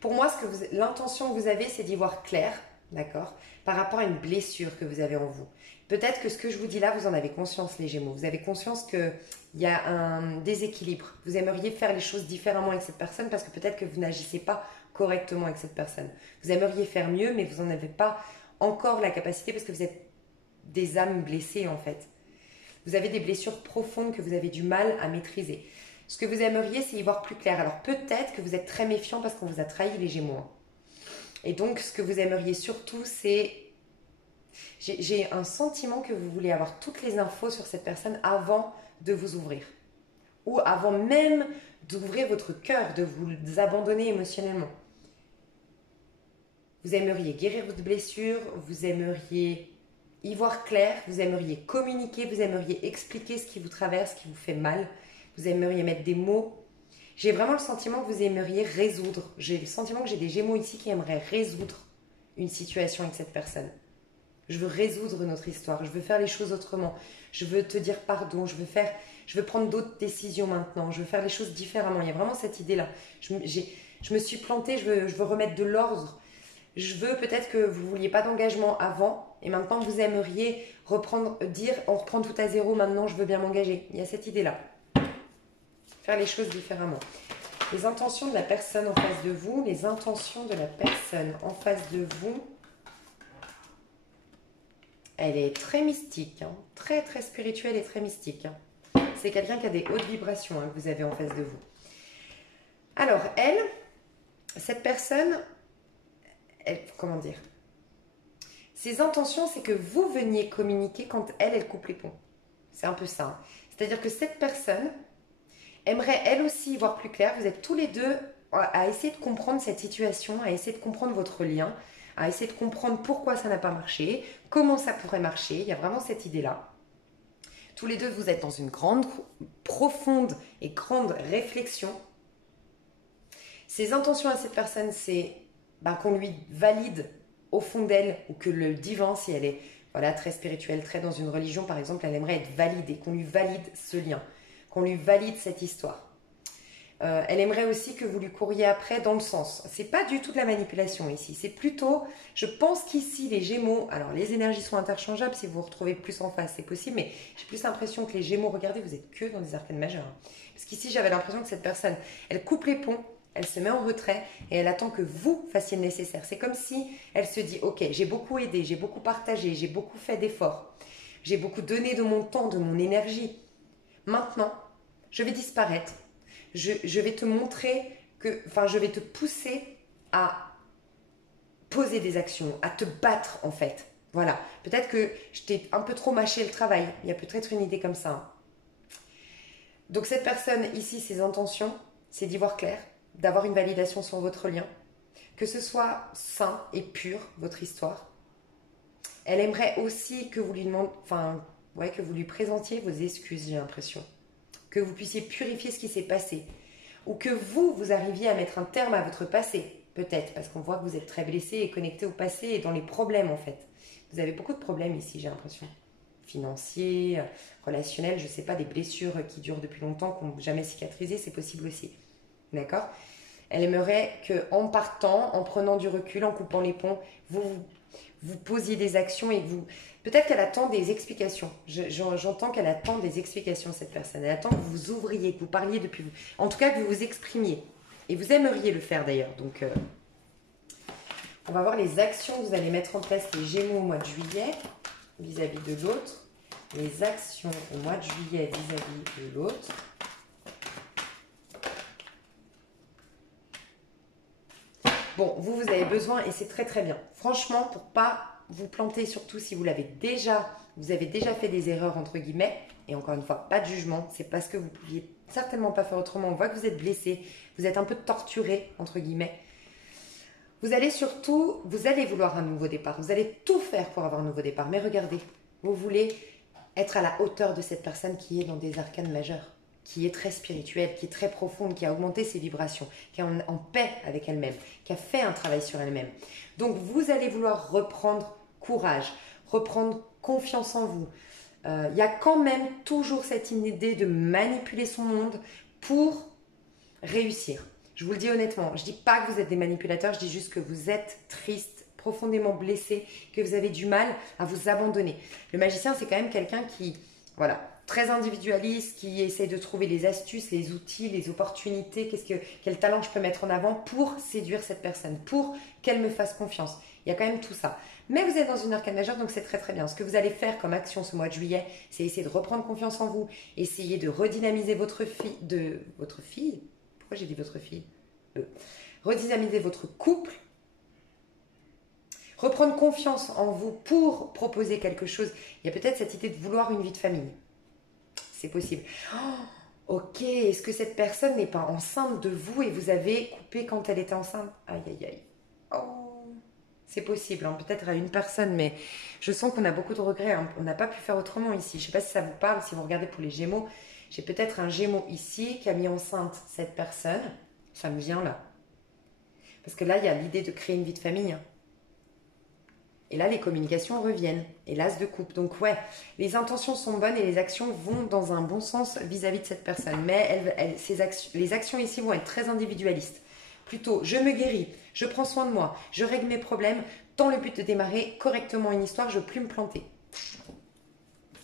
Pour moi, l'intention que vous avez, c'est d'y voir clair, d'accord, par rapport à une blessure que vous avez en vous. Peut-être que ce que je vous dis là, vous en avez conscience, les Gémeaux. Vous avez conscience qu'il y a un déséquilibre. Vous aimeriez faire les choses différemment avec cette personne parce que peut-être que vous n'agissez pas correctement avec cette personne. Vous aimeriez faire mieux, mais vous n'en avez pas encore la capacité parce que vous êtes des âmes blessées, en fait. Vous avez des blessures profondes que vous avez du mal à maîtriser. Ce que vous aimeriez, c'est y voir plus clair. Alors peut-être que vous êtes très méfiant parce qu'on vous a trahi, les Gémeaux. Et donc, ce que vous aimeriez surtout, c'est... J'ai un sentiment que vous voulez avoir toutes les infos sur cette personne avant de vous ouvrir. Ou avant même d'ouvrir votre cœur, de vous abandonner émotionnellement. Vous aimeriez guérir votre blessure, vous aimeriez y voir clair, vous aimeriez communiquer, vous aimeriez expliquer ce qui vous traverse, ce qui vous fait mal. Vous aimeriez mettre des mots. J'ai vraiment le sentiment que vous aimeriez résoudre. J'ai le sentiment que j'ai des Gémeaux ici qui aimeraient résoudre une situation avec cette personne. Je veux résoudre notre histoire. Je veux faire les choses autrement. Je veux te dire pardon. Je veux prendre d'autres décisions maintenant. Je veux faire les choses différemment. Il y a vraiment cette idée-là. Je me suis plantée. Je veux remettre de l'ordre. Je veux peut-être que vous ne vouliez pas d'engagement avant. Et maintenant, vous aimeriez dire on reprend tout à zéro. Maintenant, je veux bien m'engager. Il y a cette idée-là. Faire les choses différemment. Les intentions de la personne en face de vous, les intentions de la personne en face de vous, elle est très mystique, hein, très très spirituelle et très mystique. Hein. C'est quelqu'un qui a des hautes vibrations hein, que vous avez en face de vous. Alors, cette personne, comment dire, Ses intentions, c'est que vous veniez communiquer quand elle coupe les ponts. C'est un peu ça, hein. C'est-à-dire que cette personne aimerait elle aussi y voir plus clair. Vous êtes tous les deux à essayer de comprendre cette situation, à essayer de comprendre votre lien, à essayer de comprendre pourquoi ça n'a pas marché, comment ça pourrait marcher. Il y a vraiment cette idée-là. Tous les deux, vous êtes dans une grande, profonde et grande réflexion. Ses intentions à cette personne, c'est qu'on lui valide au fond d'elle, ou que le divin, si elle est voilà, très spirituelle, très dans une religion par exemple, elle aimerait être validée, qu'on lui valide ce lien, qu'on lui valide cette histoire. Elle aimerait aussi que vous lui couriez après dans le sens. C'est pas du tout de la manipulation ici. C'est plutôt, je pense qu'ici les Gémeaux, alors les énergies sont interchangeables. Si vous vous retrouvez plus en face, c'est possible. Mais j'ai plus l'impression que les Gémeaux, regardez, vous êtes que dans des arcanes majeures, hein. Parce qu'ici j'avais l'impression que cette personne, elle coupe les ponts, elle se met en retrait et elle attend que vous fassiez le nécessaire. C'est comme si elle se dit, ok, j'ai beaucoup aidé, j'ai beaucoup partagé, j'ai beaucoup fait d'efforts, j'ai beaucoup donné de mon temps, de mon énergie. Maintenant, je vais disparaître. Je vais te montrer que, je vais te pousser à poser des actions, à te battre en fait. Voilà, peut-être que je t'ai un peu trop mâché le travail. Il y a peut-être une idée comme ça, hein. Donc cette personne ici, ses intentions, c'est d'y voir clair, d'avoir une validation sur votre lien, que ce soit sain et pur, votre histoire. Elle aimerait aussi que vous lui que vous lui présentiez vos excuses, j'ai l'impression. Que vous puissiez purifier ce qui s'est passé, ou que vous arriviez à mettre un terme à votre passé, peut-être, parce qu'on voit que vous êtes très blessé et connecté au passé et dans les problèmes en fait. Vous avez beaucoup de problèmes ici, j'ai l'impression. Financiers, relationnels, je ne sais pas, des blessures qui durent depuis longtemps, qui n'ont jamais cicatrisé, c'est possible aussi. D'accord ? Elle aimerait qu'en partant, en prenant du recul, en coupant les ponts, vous posiez des actions et que vous... Peut-être qu'elle attend des explications. J'entends qu'elle attend des explications, cette personne. Elle attend que vous vous ouvriez, que vous parliez depuis vous. En tout cas, que vous vous exprimiez. Et vous aimeriez le faire d'ailleurs. Donc, on va voir les actions que vous allez mettre en place, les Gémeaux au mois de juillet, vis-à-vis de l'autre. Les actions au mois de juillet vis-à-vis de l'autre. Bon, vous avez besoin, et c'est très très bien. Franchement, pour pas vous planter, surtout si vous avez déjà fait des erreurs entre guillemets, et encore une fois, pas de jugement, c'est parce que vous pouviez certainement pas faire autrement. On voit que vous êtes blessé, vous êtes un peu torturé entre guillemets. Vous allez vouloir un nouveau départ. Vous allez tout faire pour avoir un nouveau départ. Mais regardez, vous voulez être à la hauteur de cette personne qui est dans des arcanes majeures, qui est très spirituelle, qui est très profonde, qui a augmenté ses vibrations, qui est en paix avec elle-même, qui a fait un travail sur elle-même. Donc vous allez vouloir reprendre courage, reprendre confiance en vous. Il y a quand même toujours cette idée de manipuler son monde pour réussir. Je vous le dis honnêtement, je ne dis pas que vous êtes des manipulateurs, je dis juste que vous êtes triste, profondément blessé, que vous avez du mal à vous abandonner. Le magicien, c'est quand même quelqu'un qui, voilà, très individualiste, qui essaie de trouver les astuces, les outils, les opportunités, quel talent je peux mettre en avant pour séduire cette personne, pour qu'elle me fasse confiance. Il y a quand même tout ça. Mais vous êtes dans une arcane majeure, donc c'est très très bien. Ce que vous allez faire comme action ce mois de juillet, c'est essayer de reprendre confiance en vous, essayer de redynamiser votre fille. Pourquoi j'ai dit votre fille? Redynamiser votre couple, reprendre confiance en vous pour proposer quelque chose. Il y a peut-être cette idée de vouloir une vie de famille. C'est possible. Oh, ok, est-ce que cette personne n'est pas enceinte de vous et vous avez coupé quand elle était enceinte? Aïe, aïe, aïe. Oh, c'est possible, hein, peut-être à une personne, mais je sens qu'on a beaucoup de regrets, hein. On n'a pas pu faire autrement ici. Je ne sais pas si ça vous parle, si vous regardez pour les Gémeaux. J'ai peut-être un Gémeau ici qui a mis enceinte cette personne. Ça me vient là. Parce que là, il y a l'idée de créer une vie de famille, hein. Et là, les communications reviennent. Et l'as de coupe. Donc ouais, les intentions sont bonnes et les actions vont dans un bon sens vis-à-vis de cette personne. Mais les actions ici vont être très individualistes. Plutôt, je me guéris, je prends soin de moi, je règle mes problèmes dans le but de démarrer correctement une histoire, je ne veux plus me planter.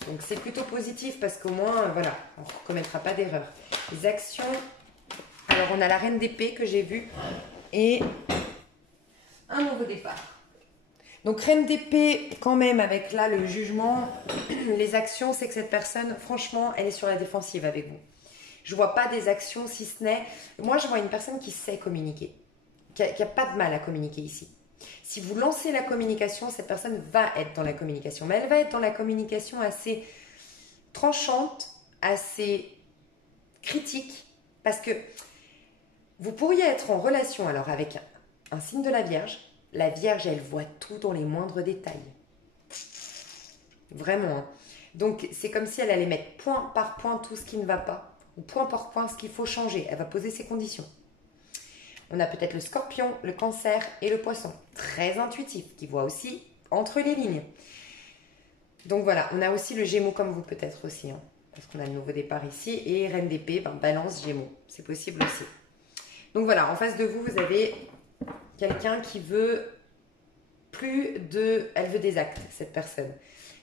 Donc c'est plutôt positif parce qu'au moins, voilà, on ne commettra pas d'erreur. Les actions... Alors on a la reine d'épée que j'ai vue et un nouveau départ. Donc reine d'épée quand même avec là le jugement, les actions, c'est que cette personne, franchement, elle est sur la défensive avec vous. Je ne vois pas des actions si ce n'est... Moi, je vois une personne qui sait communiquer, qui a pas de mal à communiquer ici. Si vous lancez la communication, cette personne va être dans la communication. Mais elle va être dans la communication assez tranchante, assez critique. Parce que vous pourriez être en relation alors avec un signe de la Vierge. La Vierge, elle voit tout dans les moindres détails. Vraiment. Hein. Donc, c'est comme si elle allait mettre point par point tout ce qui ne va pas. Ou point par point ce qu'il faut changer. Elle va poser ses conditions. On a peut-être le Scorpion, le Cancer et le Poisson. Très intuitif, qui voit aussi entre les lignes. Donc voilà, on a aussi le Gémeaux comme vous peut-être aussi. Hein, parce qu'on a le nouveau départ ici. Et Reine d'épée, Balance, Gémeaux. C'est possible aussi. Donc voilà, en face de vous, vous avez quelqu'un qui veut plus de... Elle veut des actes, cette personne.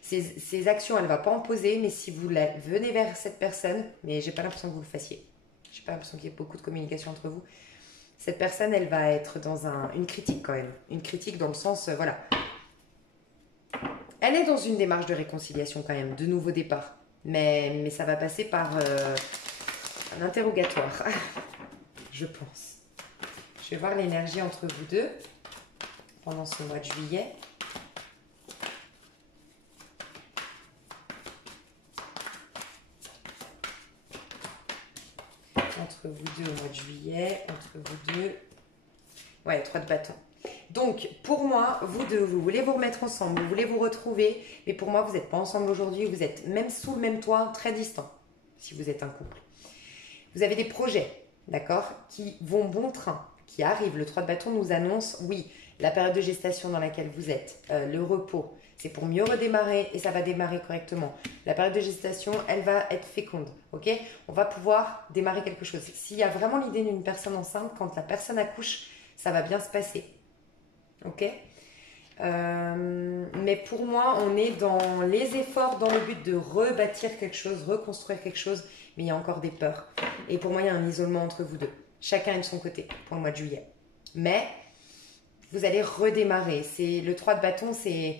Ses actions, elle ne va pas en poser, mais si vous venez vers cette personne, mais j'ai pas l'impression que vous le fassiez. J'ai pas l'impression qu'il y ait beaucoup de communication entre vous. Cette personne, elle va être dans une critique quand même. Une critique dans le sens, voilà. Elle est dans une démarche de réconciliation quand même, de nouveau départ. Mais ça va passer par un interrogatoire, je pense. Je vais voir l'énergie entre vous deux pendant ce mois de juillet. Entre vous deux au mois de juillet, entre vous deux... Ouais, 3 de bâton. Donc, pour moi, vous deux, vous voulez vous remettre ensemble, vous voulez vous retrouver, mais pour moi, vous n'êtes pas ensemble aujourd'hui, vous êtes même sous le même toit, très distants, si vous êtes un couple. Vous avez des projets, d'accord, qui vont bon train, qui arrivent. Le 3 de bâton nous annonce, oui, la période de gestation dans laquelle vous êtes, le repos, c'est pour mieux redémarrer et ça va démarrer correctement. La période de gestation, elle va être féconde, ok? On va pouvoir démarrer quelque chose. S'il y a vraiment l'idée d'une personne enceinte, quand la personne accouche, ça va bien se passer, ok? Mais pour moi, on est dans les efforts, dans le but de rebâtir quelque chose, reconstruire quelque chose, mais il y a encore des peurs. Et pour moi, il y a un isolement entre vous deux. Chacun est de son côté pour le mois de juillet. Mais vous allez redémarrer. Le 3 de bâton, c'est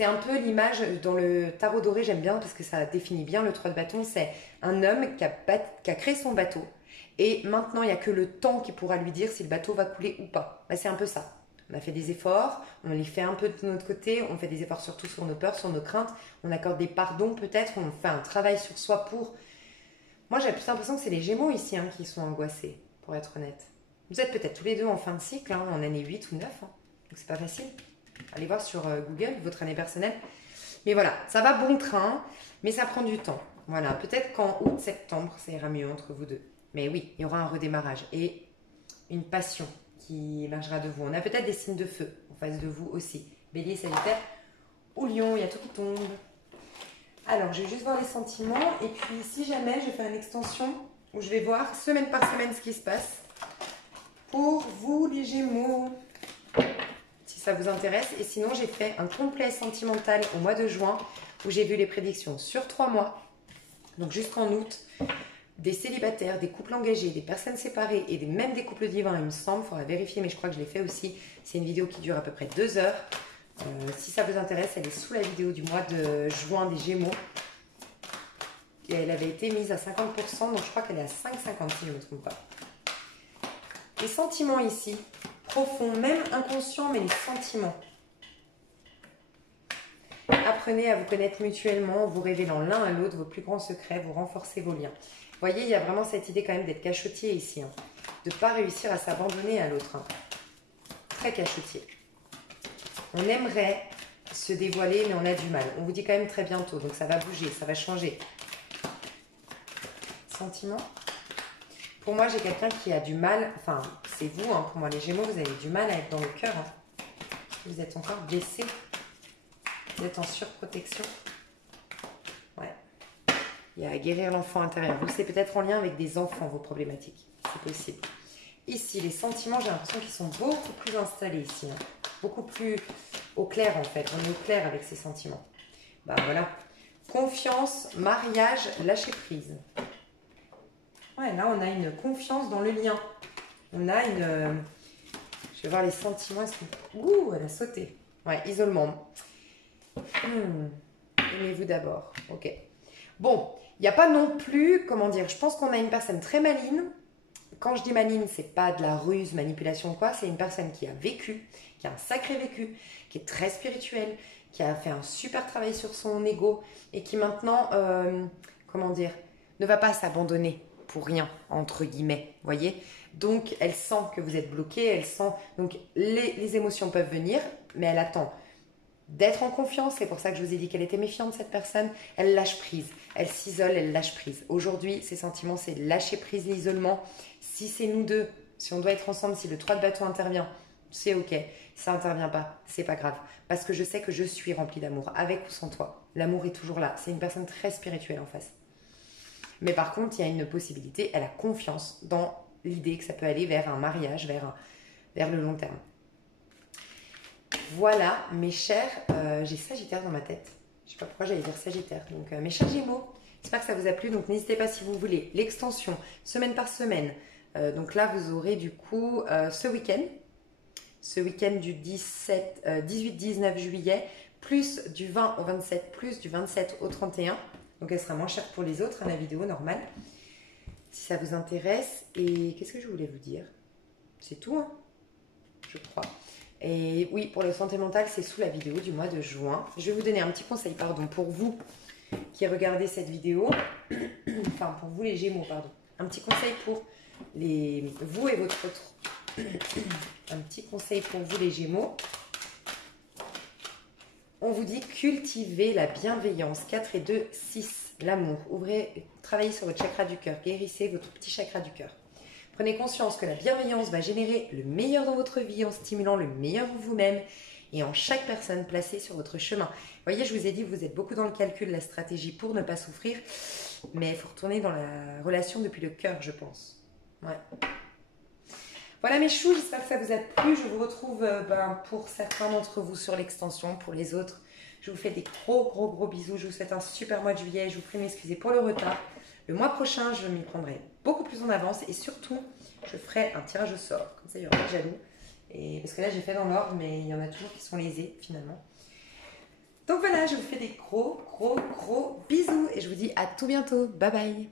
un peu l'image dans le tarot doré, j'aime bien parce que ça définit bien le 3 de bâton. C'est un homme qui a créé son bateau. Et maintenant, il n'y a que le temps qui pourra lui dire si le bateau va couler ou pas. Ben, c'est un peu ça. On a fait des efforts, on les fait un peu de notre côté, on fait des efforts surtout sur nos peurs, sur nos craintes, on accorde des pardons peut-être, on fait un travail sur soi pour... Moi j'ai plus l'impression que c'est les Gémeaux ici hein, qui sont angoissés, pour être honnête. Vous êtes peut-être tous les deux en fin de cycle, hein, en année 8 ou 9, hein, donc c'est pas facile. Allez voir sur Google votre année personnelle. Mais voilà, ça va bon train, mais ça prend du temps. Voilà, peut-être qu'en août, septembre, ça ira mieux entre vous deux. Mais oui, il y aura un redémarrage et une passion qui émergera de vous. On a peut-être des signes de feu en face de vous aussi. Bélier, Sagittaire ou Lion, il y a tout qui tombe. Alors, je vais juste voir les sentiments. Et puis, si jamais, je vais faire une extension où je vais voir semaine par semaine ce qui se passe. Pour vous, les Gémeaux, si ça vous intéresse. Et sinon, j'ai fait un complet sentimental au mois de juin où j'ai vu les prédictions sur 3 mois. Donc, jusqu'en août. Des célibataires, des couples engagés, des personnes séparées et même des couples divins, il me semble. Il faudra vérifier, mais je crois que je l'ai fait aussi. C'est une vidéo qui dure à peu près 2 heures. Si ça vous intéresse, elle est sous la vidéo du mois de juin des Gémeaux. Et elle avait été mise à 50%, donc je crois qu'elle est à 5,50 si je ne me trompe pas. Les sentiments ici, profonds, même inconscients, mais les sentiments. Apprenez à vous connaître mutuellement, vous révélant l'un à l'autre vos plus grands secrets, vous renforcez vos liens. Vous voyez, il y a vraiment cette idée quand même d'être cachotier ici, hein, de ne pas réussir à s'abandonner à l'autre. Hein. Très cachotier. On aimerait se dévoiler, mais on a du mal. On vous dit quand même très bientôt, donc ça va bouger, ça va changer. Sentiment. Pour moi, j'ai quelqu'un qui a du mal, enfin, c'est vous, hein, pour moi les Gémeaux, vous avez du mal à être dans le cœur. Hein. Vous êtes encore blessé. Vous êtes en surprotection. Ouais. Il y a à guérir l'enfant intérieur. Vous, c'est peut-être en lien avec des enfants, vos problématiques. C'est possible. Ici, les sentiments, j'ai l'impression qu'ils sont beaucoup plus installés ici. Hein. Beaucoup plus au clair, en fait. On est au clair avec ces sentiments. Bah voilà. Confiance, mariage, lâcher prise. Ouais, là, on a une confiance dans le lien. On a une... Je vais voir les sentiments. Ouh, elle a sauté. Ouais, isolement. Aimez-vous d'abord. Ok. Bon, il n'y a pas non plus, comment dire, je pense qu'on a une personne très maligne quand je dis maligne, c'est pas de la ruse, manipulation ou quoi, c'est une personne qui a vécu, qui a un sacré vécu, qui est très spirituelle, qui a fait un super travail sur son ego et qui maintenant, comment dire, ne va pas s'abandonner pour rien, entre guillemets, voyez. Donc, elle sent que vous êtes bloqué, elle sent... Donc, les émotions peuvent venir, mais elle attend d'être en confiance. C'est pour ça que je vous ai dit qu'elle était méfiante, cette personne. Elle lâche prise, elle s'isole, elle lâche prise. Aujourd'hui, ses sentiments, c'est lâcher prise, l'isolement. Si c'est nous deux, si on doit être ensemble, si le 3 de bateau intervient, c'est ok. Si ça intervient pas, c'est pas grave. Parce que je sais que je suis remplie d'amour, avec ou sans toi. L'amour est toujours là. C'est une personne très spirituelle en face. Mais par contre, il y a une possibilité, elle a confiance dans l'idée que ça peut aller vers un mariage, vers le long terme. Voilà, mes chers, j'ai Sagittaire dans ma tête. Je ne sais pas pourquoi j'allais dire Sagittaire. Donc, mes chers Gémeaux, j'espère que ça vous a plu. Donc, n'hésitez pas si vous voulez l'extension, semaine par semaine. Donc là, vous aurez du coup ce week-end du 18-19 juillet, plus du 20 au 27, plus du 27 au 31. Donc, elle sera moins chère pour les autres, la vidéo normale. Si ça vous intéresse. Et qu'est-ce que je voulais vous dire? C'est tout, hein, je crois. Et oui, pour la santé mentale, c'est sous la vidéo du mois de juin. Je vais vous donner un petit conseil, pardon, pour vous qui regardez cette vidéo. Enfin, pour vous les Gémeaux, pardon. Un petit conseil pour vous et votre... Un petit conseil pour vous les Gémeaux. On vous dit cultivez la bienveillance. 4 et 2, 6. L'amour. Travaillez sur votre chakra du cœur. Guérissez votre petit chakra du cœur. Prenez conscience que la bienveillance va générer le meilleur dans votre vie en stimulant le meilleur en vous-même et en chaque personne placée sur votre chemin. Vous voyez, je vous ai dit, vous êtes beaucoup dans le calcul, la stratégie pour ne pas souffrir, mais il faut retourner dans la relation depuis le cœur, je pense. Ouais. Voilà mes choux, j'espère que ça vous a plu. Je vous retrouve pour certains d'entre vous sur l'extension, pour les autres. Je vous fais des gros bisous. Je vous souhaite un super mois de juillet. Je vous prie de m'excuser pour le retard. Le mois prochain, je m'y prendrai beaucoup plus en avance et surtout, je ferai un tirage au sort. Comme ça, il y aura pas de jaloux. Et parce que là, j'ai fait dans l'ordre, mais il y en a toujours qui sont lésés finalement. Donc voilà, je vous fais des gros bisous et je vous dis à tout bientôt. Bye bye.